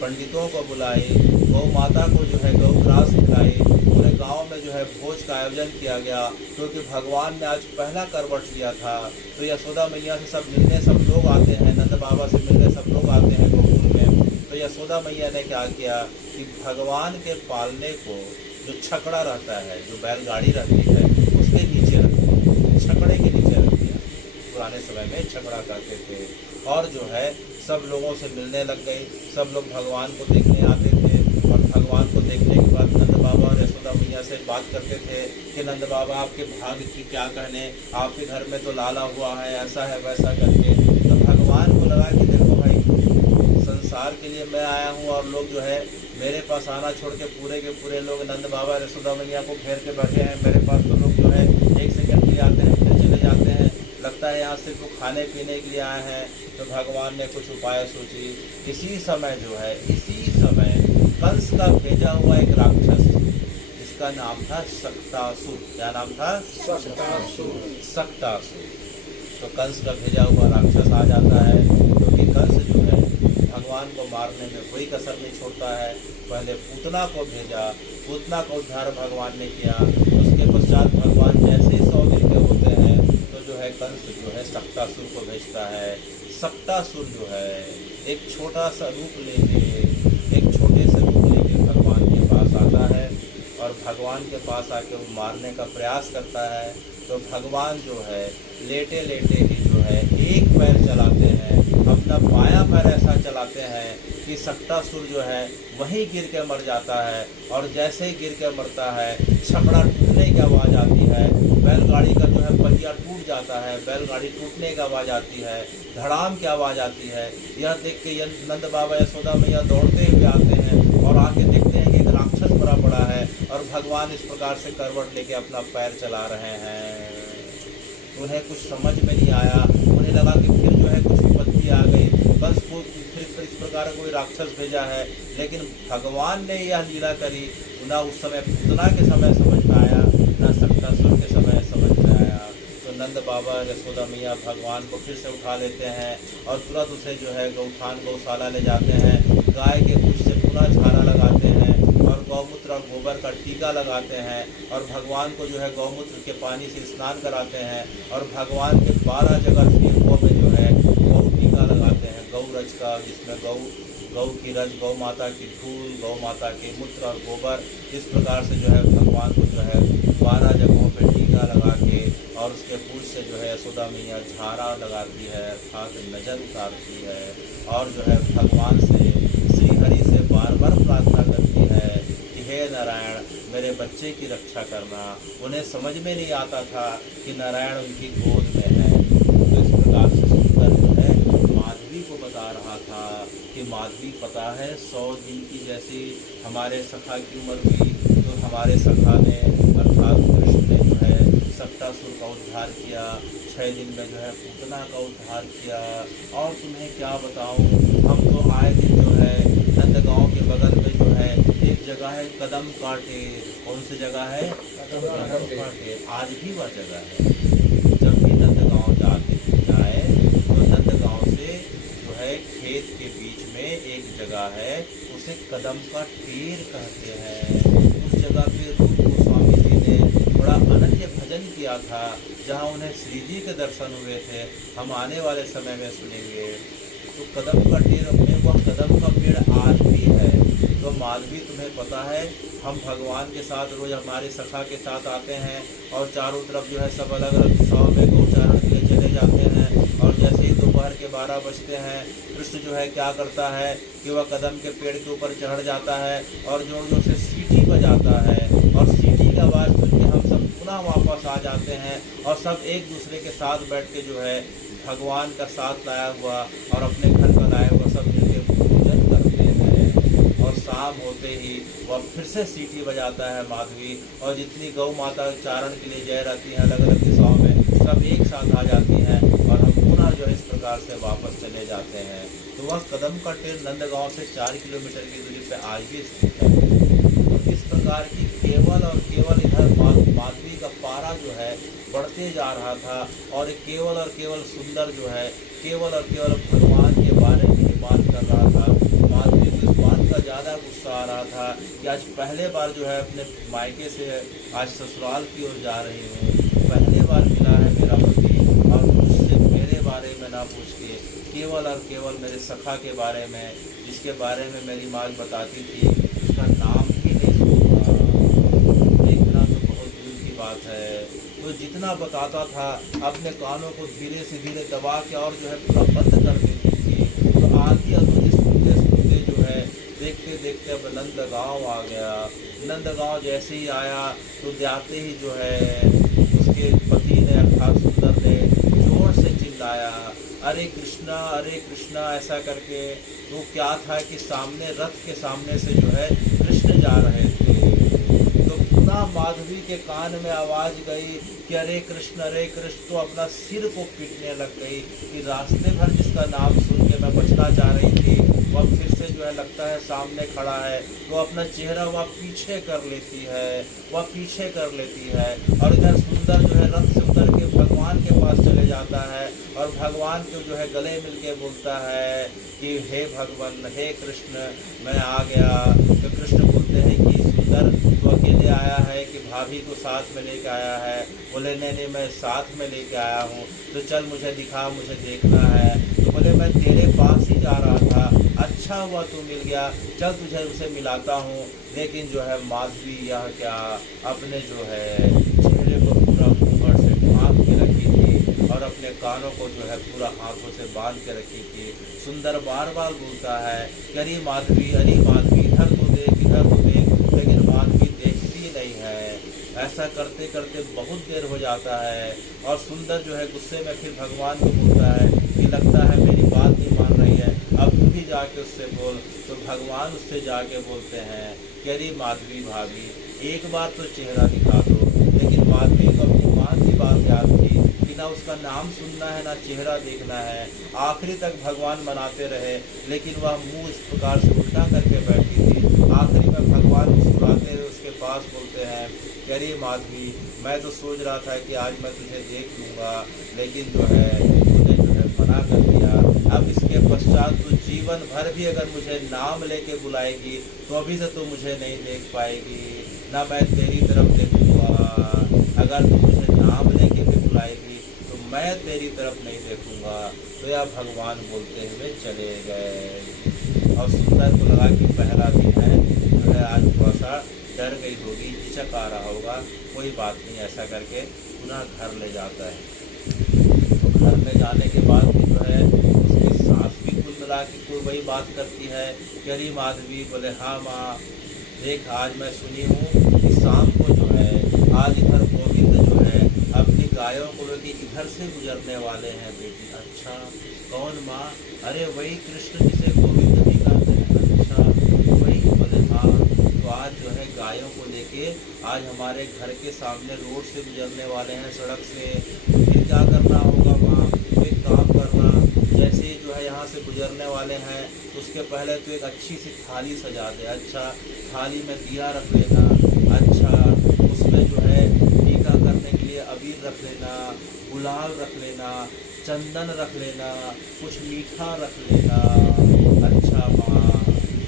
पंडितों को बुलाई, गौ माता को जो है गौ ग्रास खिलाई, पूरे गांव में जो है भोज का आयोजन किया गया क्योंकि भगवान ने आज पहला करवट लिया था। तो यशोदा मैया से सब मिलने सब लोग आते हैं, नंद बाबा से मिलने सब लोग आते हैं गोकुल में। तो यशोदा मैया ने क्या किया कि भगवान के पालने को जो छकड़ा रहता है, जो बैलगाड़ी रहती है उसके नीचे रख दिया, छकड़े के नीचे रख दिया। पुराने समय में छकड़ा करते थे। और जो है सब लोगों से मिलने लग गई, सब लोग भगवान को देखने आते थे। और भगवान को देखने के बाद नंद बाबा और यशोदा मैया से बात करते थे कि नंद बाबा आपके भाग्य की क्या कहने, आपके घर में तो लाला हुआ है, ऐसा है वैसा करके। तो भगवान को लगा कि देखो भाई, संसार के लिए मैं आया हूँ और लोग जो है मेरे पास आना छोड़ के पूरे लोग नंद बाबा यशोदा मैया को घेर के बैठे हैं। मेरे पास तो लोग जो है 1 सेकंड के लिए आते हैं फिर चले जाते हैं, लगता है यहाँ सिर्फ वो खाने पीने के लिए आए हैं। तो भगवान ने कुछ उपाय सोची। इसी समय जो है इसी समय कंस का भेजा हुआ एक राक्षस जिसका नाम था सक्तासुर। क्या नाम था? सक्तासुर। तो कंस का भेजा हुआ राक्षस आ जाता है क्योंकि कंस जो है भगवान को मारने में कोई कसर नहीं छोड़ता है। पहले पूतना को भेजा, पूतना का उद्धार भगवान ने किया। उसके पश्चात भगवान जैसे 100 दिन के होते हैं तो जो है कंस जो है सक्तासुर को भेजता है। सक्तासुर जो है एक छोटा सा रूप लेके, एक छोटे से रूप लेके भगवान के पास आता है और भगवान के पास आके वो मारने का प्रयास करता है। तो भगवान जो है लेटे लेटे ही जो है एक पैर चलाते हैं, अपना बायां पैर ऐसा चलाते हैं कि सक्तासुर जो है वहीं गिर के मर जाता है। और जैसे ही गिर के मरता है छकड़ा टूटने की आवाज़ आती है, बैलगाड़ी का जो है पहिया टूट जाता है, बैलगाड़ी टूटने की आवाज़ आती है, धड़ाम की आवाज़ आती है। यह देख के नंद बाबा यशोदा मैया दौड़ते हुए आते हैं और आके देखते हैं कि एक राक्षस मरा पड़ा है और भगवान इस प्रकार से करवट लेके अपना पैर चला रहे हैं। उन्हें कुछ समझ में नहीं आया, उन्हें लगा कि फिर जो है कुछ विपत्ति आ गई, बस को फिर इस प्रकार कोई राक्षस भेजा है। लेकिन भगवान ने यह लीला करी, ना उस समय पूतना के समय समझ में आया, ना सक्तासुर के समय समझ में आया। तो नंद बाबा यशोदा मैया भगवान को फिर से उठा लेते हैं और तुरंत उसे जो है गौशाला ले जाते हैं। गाय के दूध से पुनः झाड़ा लगाते हैं और गौमूत्र और गोबर का टीका लगाते हैं और भगवान को जो है गौमूत्र के पानी से स्नान कराते हैं और भगवान के 12 जगह शिवों में जो है गौ टीका लगाते हैं, गौ रज का, जिसमें गौ की रज, गौ माता की धूल, गौ माता के मूत्र और गोबर, इस प्रकार से जो है भगवान को जो है 12 जगहों पे टीका लगा के और उसके पूछ से जो है यशोदा मैया झाड़ा लगाती है, अर्थात नजर उतारती है और जो है भगवान से, श्री हरि से बार बार प्रार्थना करती है कि हे नारायण मेरे बच्चे की रक्षा करना। उन्हें समझ में नहीं आता था कि नारायण उनकी गोद में है। तो इस प्रकार से सुंदर जो है माधवी को बता रहा था कि माधवी पता है 100 दिन की जैसी हमारे सखा की उम्र हुई तो हमारे सखा ने अर्थात कृष्ण ने जो है सप्तासुर का उद्धार किया, 6 दिन में जो है पूतना का उद्धार किया। और तुम्हें क्या बताऊं, हम तो आए दिन जो है नंदगांव के बगल में जो है एक जगह है कदम काटे, कौन सी जगह है कदम काटे, आज भी वह जगह है। जब भी नंदगांव जाए तो नंदगांव से जो है खेत के बीच में एक जगह है, उसे कदम का टेर कहते हैं। उस जगह पे रूप गोस्वामी जी ने बड़ा अनन्य भजन किया था, जहाँ उन्हें श्री जी के दर्शन हुए थे, हम आने वाले समय में सुनेंगे। तो कदम का टेर में वह कदम का पेड़ आज भी है। तो माधवी तुम्हें पता है हम भगवान के साथ रोज हमारे सखा के साथ आते हैं और चारों तरफ जो है सब अलग अलग दिशाओं में गौचारण के लिए चले जाते हैं। और जैसे ही दोपहर के 12 बजते हैं कृष्ण जो है क्या करता है कि वह कदम के पेड़ के ऊपर चढ़ जाता है और जोर जोर से सीटी बजाता है और सीटी की आवाज़ सुन के हम सब पुनः वापस आ जाते हैं और सब एक दूसरे के साथ बैठ के जो है भगवान का साथ लाया हुआ और अपने घर का लाया हुआ सब मिलकर पूजन करते हैं। और शाम होते ही वह फिर से सीटी बजाता है माधवी, और जितनी गौ माता चारण के लिए जय रहती हैं अलग अलग दिशाओं में सब एक साथ आ जाती हैं और हम पुनः जो इस प्रकार से वापस चले जाते हैं। तो वह कदम का टेर नंदगांव से 4 किलोमीटर की दूरी पर आज भी स्थित है। तो इस प्रकार की केवल और केवल इधर माधवी का पारा जो है बढ़ते जा रहा था और केवल और केवल सुंदर जो है केवल और केवल भगवान के बारे में ही बात कर रहा था। माधवी को इस बात का ज़्यादा गुस्सा आ रहा था कि आज पहले बार जो है अपने मायके से आज ससुराल की ओर जा रही हूँ, पहले बार मिला है मेरा पति और मुझसे मेरे बारे में ना पूछ के केवल और केवल मेरे सखा के बारे में, जिसके बारे में मेरी माँ बताती थी उसका नाम भी नहीं सुनता, देखना तो बहुत दूर की बात है। तो जितना बताता था अपने कानों को धीरे से धीरे दबा के और जो है पूरा बंद कर देती थी। तो आधी अधूरी सुनते सुनते जो है देखते देखते अब नंदगांव आ गया। नंदगांव जैसे ही आया तो जाते ही जो है उसके पति ने अर्थात सुंदर ने जोर से चिल्लाया अरे कृष्णा ऐसा करके। तो क्या था कि सामने रथ के सामने से जो है कृष्ण जा रहे थे। तो पुनः माधवी के कान में आवाज़ गई कि अरे कृष्ण तो अपना सिर को पीटने लग गई कि रास्ते भर जिसका नाम सुन के मैं बचना चाह रही थी वह फिर से जो है लगता है सामने खड़ा है। तो अपना चेहरा वह पीछे कर लेती है और इधर सुंदर जो है रथ से उतर के भगवान के पास चले जाता है और भगवान को जो है गले मिल के बोलता है कि हे भगवान, हे कृष्ण मैं आ गया। तो कृष्ण बोलते हैं कि सुंदर तो अकेले आया है कि भाभी को साथ में लेके आया है? बोले नहीं मैं साथ में लेके आया हूँ। तो चल मुझे दिखा, मुझे देखना है। तो बोले मैं तेरे पास ही जा रहा था, अच्छा हुआ तू मिल गया, चल तुझे उसे मिलाता हूँ। लेकिन जो है माधवी यह क्या अपने जो है चेहरे को पूरा घूंघट से ढांक के रखी थी और अपने कानों को जो है पूरा हाथों से बांध के रखी थी। सुंदर बार बार बोलता है कि अरे माधवी इधर तो देख, लेकिन माधवी देखती नहीं है। ऐसा करते करते बहुत देर हो जाता है और सुंदर जो है गुस्से में फिर भगवान को बोलता है कि लगता है मेरी बात नहीं मान रही है, अब तू ही जाके उससे बोल। तो भगवान उससे जाके बोलते हैं कि अरे माधवी भाभी एक बार तो चेहरा दिखा दो। लेकिन माधवी को अपनी माँ की बात याद थी कि ना उसका नाम सुनना है ना चेहरा देखना है। आखिरी तक भगवान मनाते रहे लेकिन वह मुँह इस प्रकार से उल्टा करके बैठी थी। आखिरी में भगवान मुस्कुराते हुए उसके पास बोलते हैं कि अरे माधवी मैं तो सोच रहा था कि आज मैं तुझे देख लूँगा, लेकिन जो है तूने जो है मना कर दिया। अब इसके पश्चात तू जीवन भर भी अगर मुझे नाम लेके बुलाएगी तो अभी से तो मुझे नहीं देख पाएगी, ना मैं तेरी तरफ देखूँगा। अगर तू मुझे नाम लेके भी बुलाएगी तो मैं तेरी तरफ नहीं देखूँगा। तो यह भगवान बोलते हुए चले गए। और सुंदर को लगा कि पहला दिन है, जो है आज थोड़ा सा डर गई होगी, हिचक आ रहा होगा, कोई बात नहीं, ऐसा करके पुनः घर ले जाता है। तो घर में जाने के बाद भी जो है उसकी सास भी कुल मिला कि कोई वही बात करती है कि अरे माधवी, बोले हाँ माँ, देख आज मैं सुनी हूँ कि शाम को जो है आज इधर गोविंद जो है अपनी गायों को लेके इधर से गुजरने वाले हैं बेटी। अच्छा, कौन माँ? अरे वही कृष्ण जिसे गोविंद भी कहते हैं। अच्छा, वही? बोले हाँ, तो आज जो है गायों को लेके आज हमारे घर के सामने रोड से गुजरने वाले हैं, सड़क से। तो फिर क्या करना होगा माँ? तो एक काम करना, जैसे ही जो है यहाँ से गुजरने वाले हैं तो उसके पहले तो एक अच्छी सी थाली सजा दे। अच्छा, थाली में दिया रख लेना। अच्छा, उसमें जो है टीका करने के लिए अबीर रख लेना, गुलाल रख लेना, चंदन रख लेना, कुछ मीठा रख लेना। अच्छा माँ,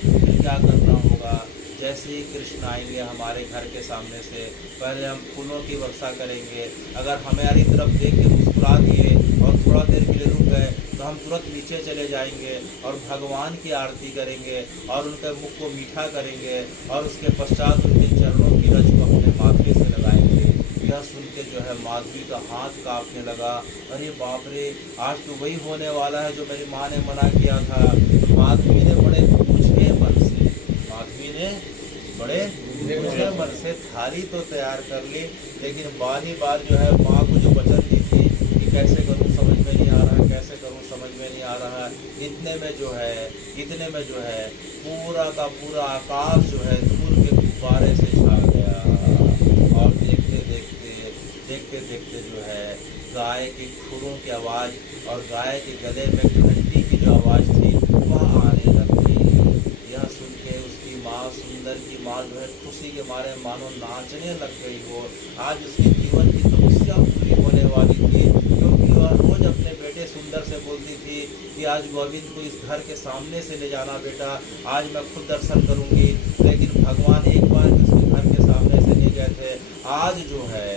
फिर क्या करना होगा? जैसे ही कृष्ण आएंगे हमारे घर के सामने से, पहले हम फूलों की वर्षा करेंगे। अगर हमारी तरफ देख के मुस्कुरा दिए और थोड़ा देर के लिए रुक गए तो हम तुरंत नीचे चले जाएंगे और भगवान की आरती करेंगे और उनके मुख को मीठा करेंगे और उसके पश्चात उनके चरणों की रज को अपने माथे से लगाएंगे। यह सुन के जो है माधवी का हाथ कांपने लगा। अरे बाप रे, आज तो वही होने वाला है जो मेरी माँ ने मना किया था। तो माधवी ने बड़े पूछे मन से थाली तो तैयार कर ली, लेकिन बारी बार जो है माँ को जो वचन दी थी कि कैसे करूँ समझ में नहीं आ रहा, कैसे करूँ समझ में नहीं आ रहा। इतने में जो है पूरा का पूरा आकाश जो है धूल के गुब्बारे से छा गया। और देखते देखते जो है गाय की खुरों की आवाज़ और गाय के गले में घंटी की जो आवाज़ थी वह आने लग गई। यह सुन के उसकी माँ, सुंदर की माँ जो है खुशी के मारे मानो नाचने लग गई हो। आज उसके जीवन की तपस्या पूरी होने वाली थी, क्योंकि वह रोज अपने बेटे सुंदर से बोलती थी कि आज गोविंद को इस घर के सामने से ले जाना बेटा, आज मैं खुद दर्शन करूंगी। लेकिन भगवान एक बार उसके घर के सामने से ले गए थे। आज जो है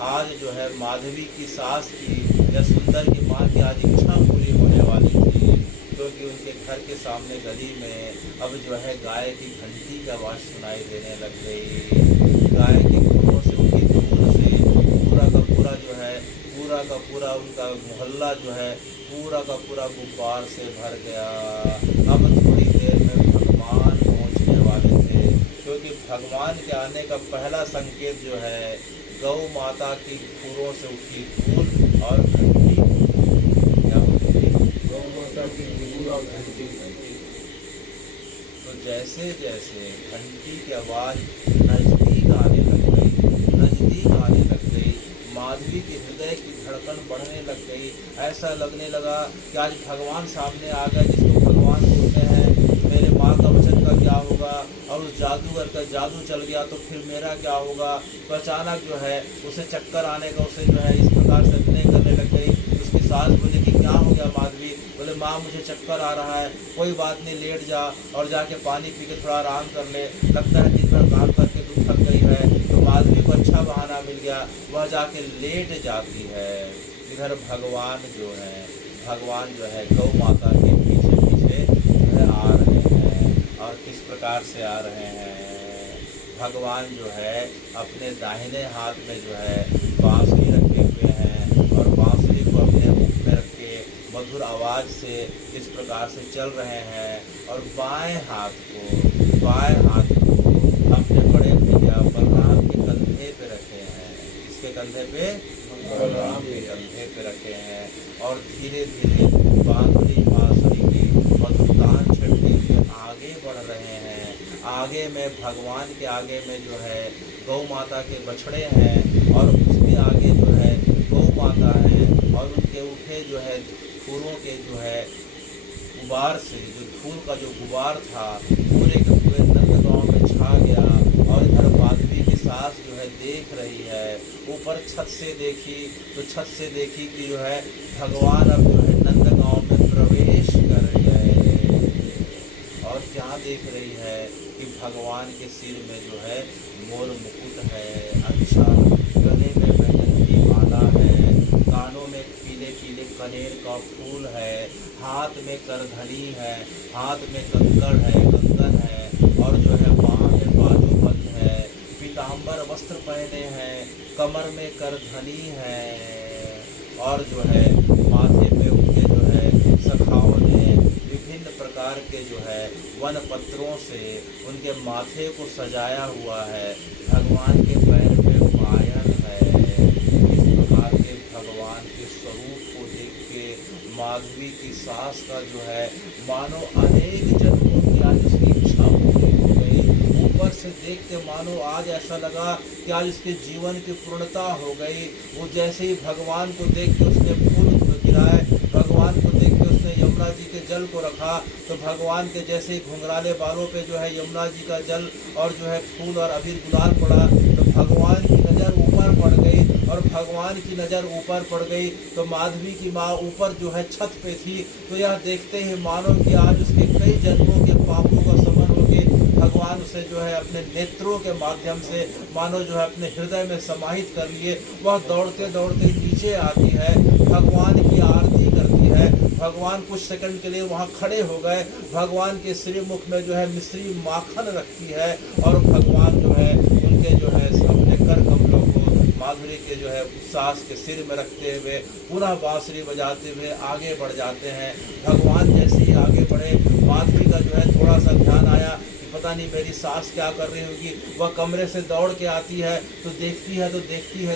आज जो है माधवी की सास की या सुंदर की माँ की आज इच्छा पूरी होने वाली थी, क्योंकि उनके घर के सामने गली में अब जो है गाय की घंटी की आवाज़ सुनाई देने लग गई। गाय की खुरों से, उनकी धूल से पूरा का पूरा जो है उनका मोहल्ला जो है पूरा का पूरा गुब्बार से भर गया। अब थोड़ी देर में भगवान पहुँचने वाले थे, क्योंकि भगवान के आने का पहला संकेत जो है गौ माता की खुरों से उठी धूल और घंटी। क्या होती थी? गौ माता की धूल और घंटी। तो जैसे जैसे घंटी की आवाज़ नज़दीक आने लग गई, माधवी के हृदय की धड़कन बढ़ने लग गई। ऐसा लगने लगा कि आज भगवान सामने आ गए, जिसको भगवान बोलते हैं। मेरे माँ का वचन का क्या होगा? और उस जादूगर का जादू चल गया तो फिर मेरा क्या होगा? तो अचानक जो है उसे चक्कर आने का, उसे जो है इस प्रकार से अभिनय करने लग गई। उसकी सास बोले कि क्या हो गया माधवी? बोले माँ मुझे चक्कर आ रहा है। कोई बात नहीं, लेट जा और जाके पानी पी के थोड़ा आराम कर ले, लगता है दिन भर काम करके तू थक गई है। तो माधवी को अच्छा बहाना मिल गया, वह जाके लेट जाती है। इधर भगवान जो है गौ माता के पीछे पीछे जो है आ रहे हैं। और किस प्रकार से आ रहे हैं? भगवान जो है अपने दाहिने हाथ में जो है बांसुरी रखे हुए हैं और बांसुरी को अपने मुख में रख के मधुर आवाज़ से इस प्रकार से चल रहे हैं। और बाएं हाथ को अपने बड़े भैया बलराम के कंधे पे रखे हैं। इसके कंधे पे? बलराम के कंधे पे रखे हैं। और धीरे धीरे बांसुरी की मधुर तान छड़ते हुए आगे बढ़ रहे हैं। आगे में भगवान के आगे में जो है गौ माता के बछड़े हैं और उसके आगे जो है गौ माता है। और उनके उठे जो है फूलों के जो है गुबार से, जो फूल का जो गुबार था पूरे के पूरे नंदगांव में छा गया। और इधर माधवी की सास जो है देख रही है। ऊपर छत से देखी कि जो है भगवान अब जो है नंदगांव में प्रवेश कर गए। और क्या देख रही है कि भगवान के सिर में जो है मोर मुकुट है। अच्छा, गले में बैजंती माला है, कानों में पीले पीले कनेर का फूल है, हाथ हाथ में करधनी है, हाथ में कंकड़ है, कंगन है, और जो है पाँव में बाजूबंद है, पीताम्बर वस्त्र पहने हैं, कमर में करधनी है, और जो है माथे पे उनके जो है सखाओं ने विभिन्न प्रकार के जो है वन पत्रों से उनके माथे को सजाया हुआ है। भगवान के पैर में पायल है। इस प्रकार के भगवान के स्वरूप को देख के माधवी की सास का जो है मानो अनेक जन्मों की आज उसकी इच्छा पूरी हो गई। ऊपर से देख के मानो आज ऐसा लगा कि आज उसके जीवन की पूर्णता हो गई। वो जैसे ही भगवान को देख के उसने फूल गिराए, भगवान को देख के उसने यमुना जी के जल को रखा, तो भगवान के जैसे ही घुंघराले बालों पे जो है यमुना जी का जल और जो है फूल और अबीर गुलाल पड़ा, तो भगवान की नज़र ऊपर पड़ गई। और भगवान की नज़र ऊपर पड़ गई तो माधवी की माँ ऊपर जो है छत पे थी, तो यह देखते ही मानो कि आज उसके कई जन्मों के पापों का समन हो के भगवान उसे जो है अपने नेत्रों के माध्यम से मानो जो है अपने हृदय में समाहित कर लिए। वह दौड़ते दौड़ते नीचे आती है, भगवान की आरती करती है। भगवान कुछ सेकंड के लिए वहाँ खड़े हो गए, भगवान के श्रीमुख में जो है मिश्री माखन रखती है, और भगवान जो है उनके जो है अपने कर कमलों को माधुरी के जो है सास के सिर में रखते हुए पुनः बांसुरी बजाते हुए आगे बढ़ जाते हैं। भगवान जैसे ही आगे बढ़े, माधुरी का जो है थोड़ा सा ध्यान आया कि पता नहीं मेरी सास क्या कर रही होगी। वह कमरे से दौड़ के आती है तो देखती है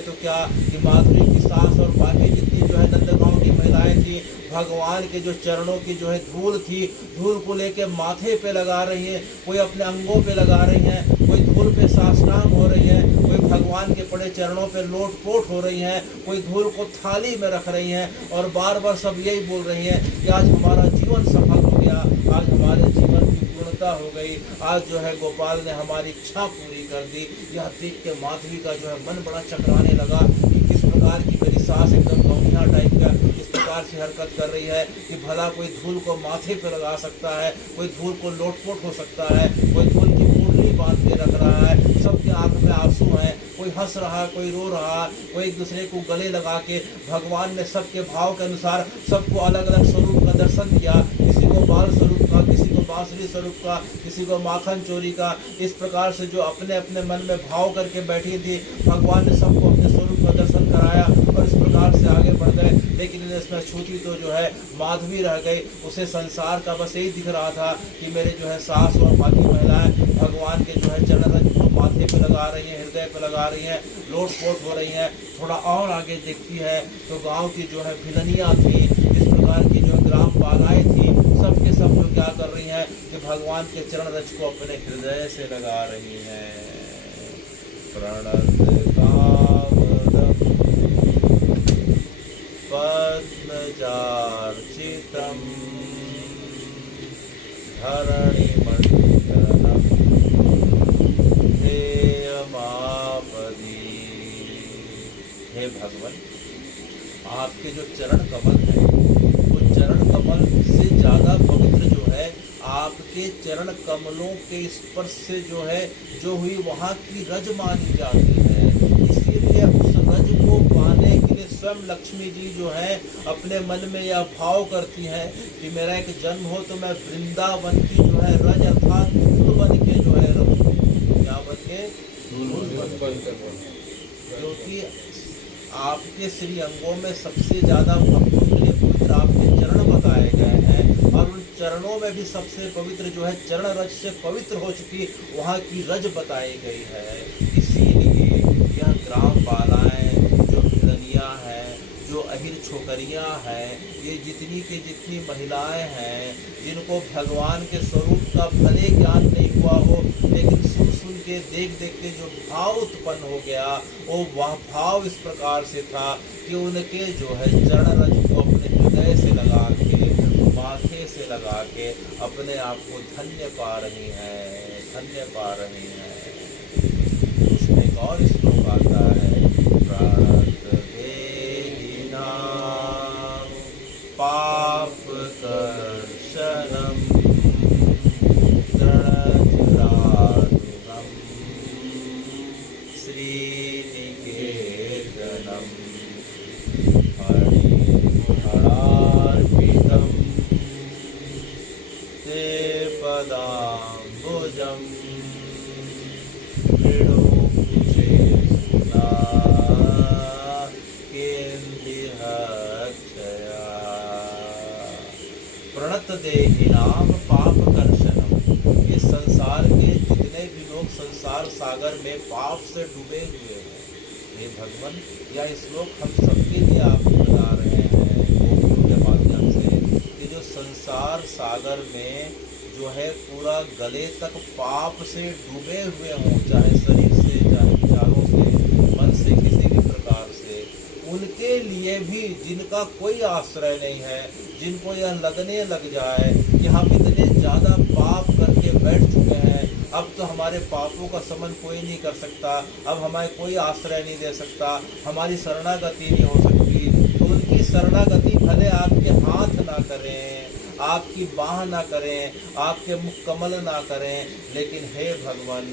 तो क्या कि माधुरी की सास और बाकी जितनी जो है नंदगांव की महिलाएं थी, भगवान के जो चरणों की जो है धूल थी, धूल को लेके माथे पे लगा रही हैं, कोई अपने अंगों पे लगा रही हैं, कोई धूल पे साष्टांग हो रही है, कोई भगवान के पड़े चरणों पे लोट पोट हो रही हैं, कोई धूल को थाली में रख रही हैं, और बार बार सब यही बोल रही हैं कि आज हमारा जीवन सफल हो गया, आज हमारे जीवन की पूर्णता हो गई, आज जो है गोपाल ने हमारी इच्छा पूरी कर दी। यह देख के माधवी का जो है मन बड़ा चकराने लगा कि किस प्रकार की मेरी सास एकदम गौनिया टाइप का इस प्रकार से हरकत कर रही है कि भला कोई धूल को माथे पे लगा सकता है, कोई धूल को लोटपोट हो सकता है, कोई धूल की मुरली बांध के रख रहा है, सबके आंख में आंसू हैं, कोई हंस रहा है, कोई रो रहा है, कोई एक दूसरे को गले लगा के भगवान ने सबके भाव के अनुसार सबको अलग अलग स्वरूप का दर्शन दिया। किसी को बाल स्वरूप का, किसी को बांसुरी स्वरूप का, किसी को माखन चोरी का। इस प्रकार से जो अपने अपने मन में भाव करके बैठी थी, भगवान ने सबको अपने स्वरूप का दर्शन कराया और इस प्रकार से आगे बढ़ गए। लेकिन इसमें छूटी तो जो है माधवी रह गई। उसे संसार का बस यही दिख रहा था कि मेरे जो है सास और बाकी महिलाएं भगवान के जो है चरण रज को माथे पे लगा रही हैं, हृदय पे लगा रही हैं, लोट पोट हो रही हैं। थोड़ा और आगे देखती है तो गांव की जो है भिलनियाँ थी, इस प्रकार की जो ग्राम बालाएँ थी, सब के सब जो क्या कर रही हैं कि भगवान के चरण रज को अपने हृदय से लगा रही हैं। प्रणत कामदम पद्मजार्चितम धरणिमण्डलम हेयमापदी। हे भगवान, आपके जो चरण कमल है, वो चरण कमल से ज़्यादा पवित्र जो है आपके चरण कमलों के स्पर्श से जो है जो हुई वहाँ की रज मानी जाती है। इसीलिए उस रज को पाने के लिए स्वयं लक्ष्मी जी जो है अपने मन में यह भाव करती हैं कि मेरा एक जन्म हो तो मैं वृंदावन की जो है रज अर्थात धूल बन के जो है रहूं। क्या बन के? धूल बन के। क्योंकि आपके श्री अंगों में सबसे ज़्यादा भक्तों के लिए पवित्र आपके चरण बताए गए हैं, और उन चरणों में भी सबसे पवित्र जो है चरण रज से पवित्र हो चुकी वहाँ की रज बताई गई है। इसीलिए यह ग्राम बालाएँ, जो भिलनियाँ हैं, जो अहिर छोकरियाँ हैं, ये जितनी की जितनी महिलाएं हैं जिनको भगवान के स्वरूप का भले ज्ञान नहीं हुआ हो, लेकिन सुन सुन के देख देख के जो भाव उत्पन्न हो गया, वो वह भाव इस प्रकार से था कि उनके जो है चरण रज को अपने हृदय से लगा के, माथे से लगा के अपने आप को धन्य पा रही हैं, धन्य पा रही हैं। उसमें एक और श्लोक आता है, प्रणत देहिनां पाप कर्षणम तृणजुरानुगम श्रीनिकेतनम हरिर्गुणार्पितम पदाम्बुजम् मृडुकुचेष्णा केन्दिहक्षया प्रणत देहिनाम पाप कर्षणम। इस संसार के जितने भी लोग संसार सागर में पाप से डूबे हुए हैं, हे भगवान, यह श्लोक हम सबके लिए आप बता रहे हैं गोपियों के माध्यम से कि जो संसार सागर में जो है पूरा गले तक पाप से डूबे हुए हों, चाहे शरीर से, चाहे विचारों से, मन से, किसी भी प्रकार से, उनके लिए भी जिनका कोई आश्रय नहीं है, जिनको यह लगने लग जाए कि हम इतने ज़्यादा पाप करके बैठ चुके हैं, अब तो हमारे पापों का समन कोई नहीं कर सकता, अब हमें कोई आश्रय नहीं दे सकता, हमारी शरणागति नहीं हो सकती, तो उनकी शरणागति भले आपके हाथ ना करें, आपकी बाह ना करें, आपके मुख कमल ना करें, लेकिन हे भगवान,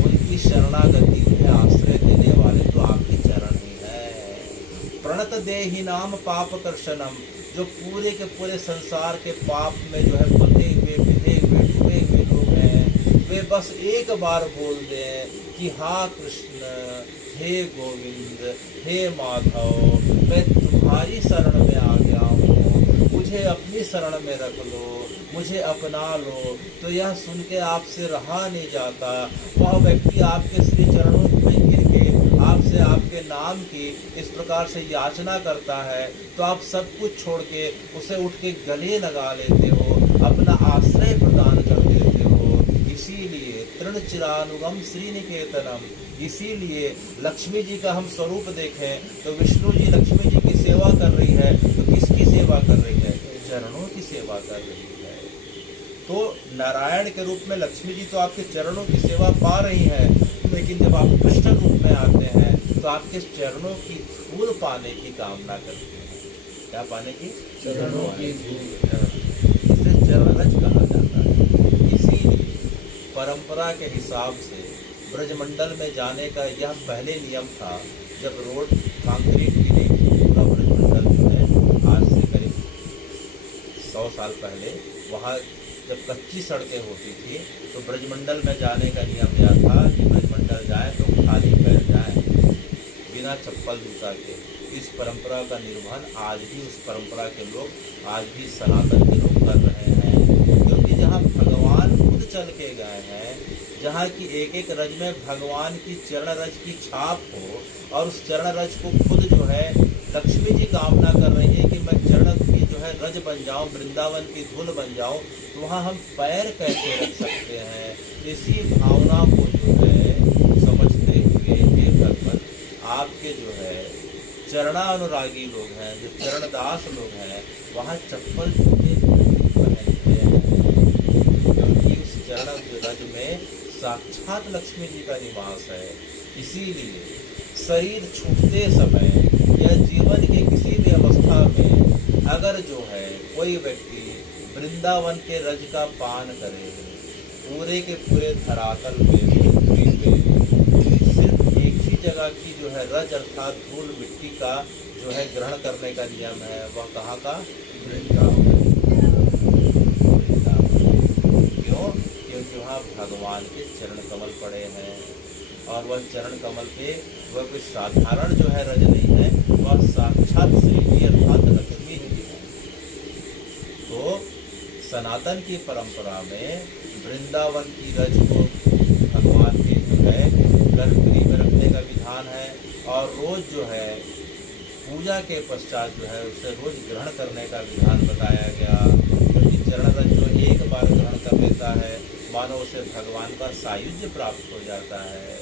उनकी शरणागति में आश्रय देने वाले तो आपके चरण ही हैं। प्रणत देहि नाम पाप कर्षणम। जो पूरे के पूरे संसार के पाप में जो है बंधे हुए, बिधे हुए, डूबे हुए लोग हैं, वे बस एक बार बोल दें कि हाँ कृष्ण, हे गोविंद, हे माधव, मैं तुम्हारी शरण में आ गया हूँ, मुझे अपनी शरण में रख लो, मुझे अपना लो, तो यह सुन के आपसे रहा नहीं जाता। वह व्यक्ति आपके श्री चरणों में गिर के आपसे आपके नाम की इस प्रकार से याचना करता है, तो आप सब कुछ छोड़ के उसे उठ के गले लगा लेते हो, अपना आश्रय प्रदान कर देते हो। इसीलिए तृणचिरानुगम श्रीनिकेतनम, इसीलिए लक्ष्मी जी का हम स्वरूप देखें तो विष्णु जी लक्ष्मी जी की सेवा कर रही है, तो किसकी सेवा कर रही है? चरणों की सेवा कर रही है। तो नारायण के रूप में लक्ष्मी जी तो आपके चरणों की सेवा पा रही है, लेकिन जब आप कृष्ण रूप में आते हैं तो आपके चरणों की धूल पाने की कामना करते हैं। क्या पाने की? चरणों की धूल। इसे चरण रज कहा जाता है। इसीलिए परंपरा के हिसाब से ब्रजमंडल में जाने का यह पहले नियम था। जब रोड कंक्रीट की नहीं थी, पूरा ब्रजमंडल जो है आज से करीब 100 साल पहले वहाँ जब कच्ची सड़कें होती थी, तो ब्रजमंडल में जाने का नियम यह था कि ब्रजमंडल जाए तो खाली पैर जाए, बिना चप्पल जूता के। इस परंपरा का निर्वहन आज भी उस परंपरा के लोग, आज भी सनातन के लोग कर रहे हैं, क्योंकि जहाँ भगवान खुद चल के गए हैं, जहाँ की एक एक रज में भगवान की चरण रज की छाप हो, और उस चरण रज को खुद जो है लक्ष्मी जी कामना कर रही है कि मैं चरण की जो है रज बन जाऊं, वृंदावन की धूल बन जाऊं, तो वहाँ हम पैर कैसे रख सकते हैं? इसी भावना को जो है समझते हुए हे भगवान, आपके जो है चरणानुरागी लोग हैं, जो चरणदास लोग हैं, वहाँ चप्पल जूते पहनते हैं, क्योंकि उस चरण रज में साक्षात लक्ष्मी जी का निवास है। इसीलिए शरीर छूटते समय या जीवन के किसी भी अवस्था में अगर जो है कोई व्यक्ति वृंदावन के रज का पान करे, पूरे के पूरे धरातल पे, पृथ्वी पे सिर्फ एक ही जगह की जो है रज अर्थात धूल मिट्टी का जो है ग्रहण करने का नियम है। वह कहाँ का? वृंदावन। क्यों? क्योंकि वहाँ भगवान के चरण कमल पड़े हैं, और वह चरण कमल पे वह कोई साधारण जो है रज नहीं है, वह साक्षात श्री अर्थात लक्ष्मी जी है। तो सनातन की परंपरा में वृंदावन की रज को भगवान के जो है गर्भगृह में रखने का विधान है, और रोज जो है पूजा के पश्चात जो है उसे रोज ग्रहण करने का विधान बताया गया, क्योंकि चरण रज जो एक बार ग्रहण कर लेता है, मानो उसे भगवान का सायुज्य प्राप्त हो जाता है।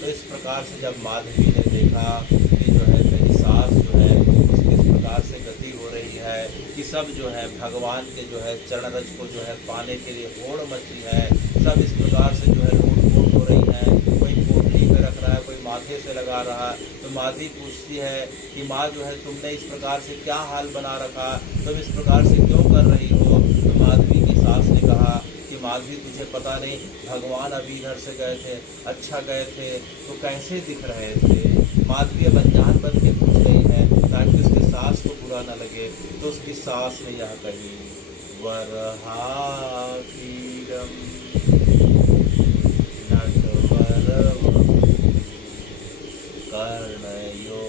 तो इस प्रकार से जब माधवी ने देखा कि जो है मेरी सास जो है उसकी इस प्रकार से गति हो रही है कि सब जो है भगवान के जो है चरण रज को जो है पाने के लिए होड़ मची है, सब इस प्रकार से जो है लूट फूट हो रही है, कोई पोटली पे रख रहा है, कोई माथे से लगा रहा है। तो माधवी पूछती है कि माँ जो है तुमने इस प्रकार से क्या हाल बना रखा, तुम इस प्रकार से क्यों कर रही हो? तो माधवी की सास ने कहा कि माधवी तुझे पता नहीं, भगवान अभी इधर से गए थे, अच्छा गए थे, तो कैसे दिख रहे थे? माधवी अब अनजान बन के पूछ रही है ताकि उसकी सास को बुरा न लगे। तो उसकी सास ने यह कही, वरहापीडं नटवरवपुः कर्णयो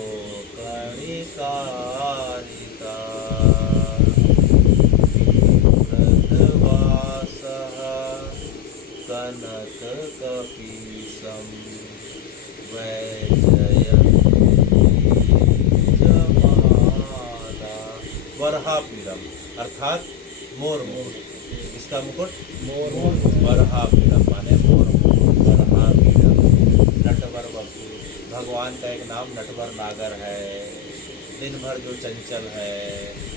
कणिकारिका पीतवासः कनककपीशं वैजयन्तीमाला। वरहापीडम अर्थात मोर मुकुट, इसका मुकुट मोर। वरहापीडम माने मोर मुकुट। वरहापीडम नटवर वपु, भगवान का एक नाम नटवर नागर है। दिन भर जो चंचल है,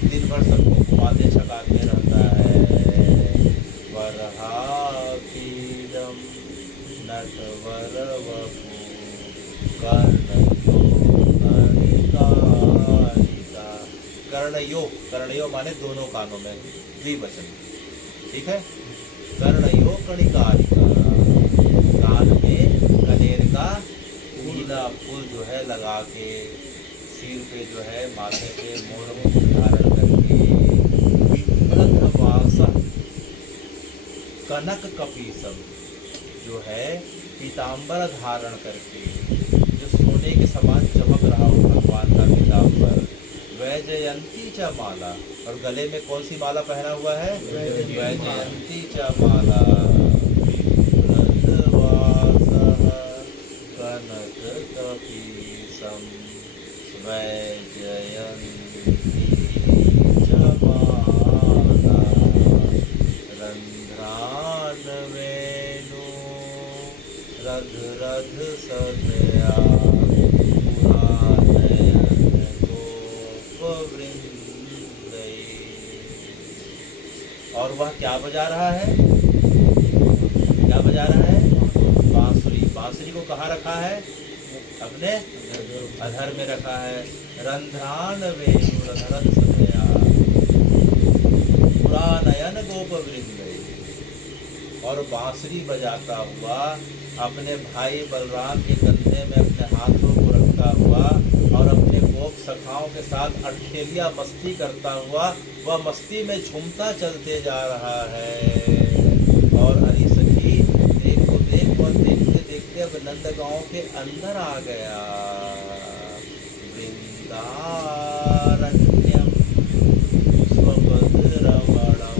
दिन भर सबको घुमाते छकाते रहता है। वरहापीडम नटवर वपु कर्णयो कणिकारिका। कर्णयो, कर्णयो माने दोनों कानों में, द्विवचन, ठीक है। कर्णयो कणिकारिका, कान में कनेर का नीला फूल जो है लगा के, सिर पे जो है माथे पे मोर मुकुट धारण करके, विप्रधवासः कनक कपीसम जो है पीताम्बर धारण करके, जो सोने के समान चमक रहा हो भगवान का पीताम्बर। वैजयंती च माला, और गले में कौन सी माला पहना हुआ है? वैजयंती च माला। विप्रधवासः कनक कपीसम वैजयन्ती च माला। रंध्रान वेणु रध रध सदया पुरानयन गोपवृंदै। और वह क्या बजा रहा है? क्या बजा रहा है? बांसुरी। बांसुरी को कहाँ रखा है? अपने अधर में रखा है। रंध्रान वेणु रध रध सदया पुरानयन गोपवृंदै। और बांसुरी बजाता हुआ अपने भाई बलराम के कंधे में अपने हाथों को रखता हुआ और अपने गोप सखाओं के साथ अठखेलिया मस्ती करता हुआ वह मस्ती में झूमता चलते जा रहा है। और हरी सखी देखो देख, और देखते देखते अब नंद गांव के अंदर आ गया। वृंदारण्यम स्वपदरमणम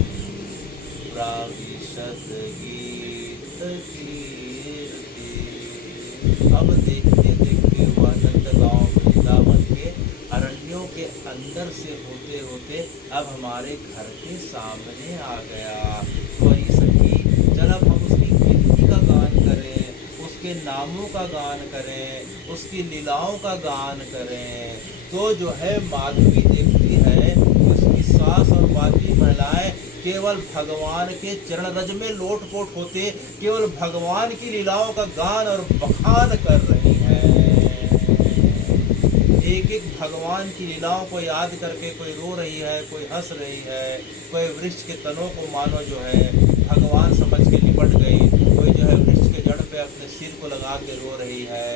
प्राविशत गीत कीर्ति। अब देखते देखते वह नंद गांव वृंदावन के अरण्यों के अंदर से होते होते अब हमारे घर के सामने आ गया। वही सखी, चल अब हम उसकी कीर्ति का गान करें, उसके नामों का गान करें, उसकी लीलाओं का गान करें। तो जो है माधवी देखती है उसकी सास और बाकी महिलाएं केवल भगवान के चरण रज में लोटपोट होते, केवल भगवान की लीलाओं का गान और बखान कर रही हैं। एक एक भगवान की लीलाओं को याद करके कोई रो रही है, कोई हंस रही है, कोई वृक्ष के तनों को मानो जो है भगवान समझ के लिपट गई, कोई जो है वृक्ष के जड़ पे अपने सिर को लगा के रो रही है,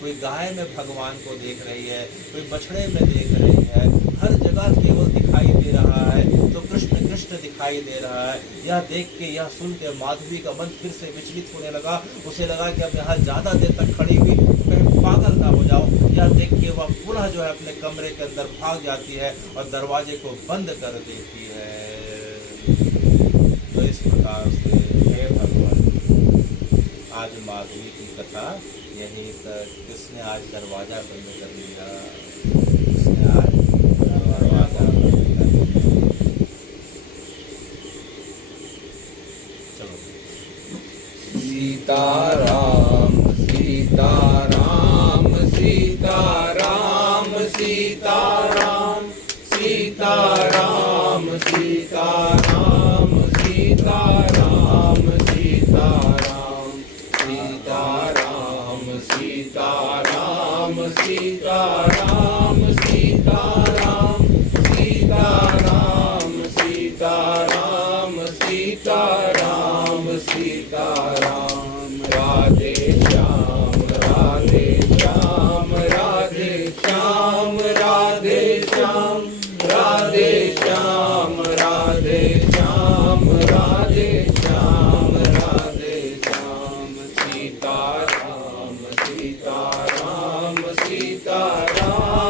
कोई गाय में भगवान को देख रही है, कोई बछड़े में देख रही है। हर जगह केवल दिखाई दे रहा है तो कृष्ण कृष्ण दिखाई दे रहा है। यह देख के, यह सुन के माधवी का मन फिर से विचलित होने लगा। उसे लगा कि अब यहाँ ज्यादा देर तक खड़ी हुई कहीं पागल ना हो जाओ। यह देख के वह पुनः जो है अपने कमरे के अंदर भाग जाती है और दरवाजे को बंद कर देती है। तो इस प्रकार से हे भगवान, आज माधवी की कथा यहीं तक। किसने आज दरवाजा बंद कर दिया? किसने आज दरवाजा बंद कर दिया? चलो। सीताराम सीताराम सीताराम सीताराम सीताराम सीताराम सीताराम सीताराम सीताराम सीताराम सीताराम सीताराम सीताराम सीताराम सीताराम सीताराम। राधे श्याम राधे श्याम राधे श्याम राधे श्याम।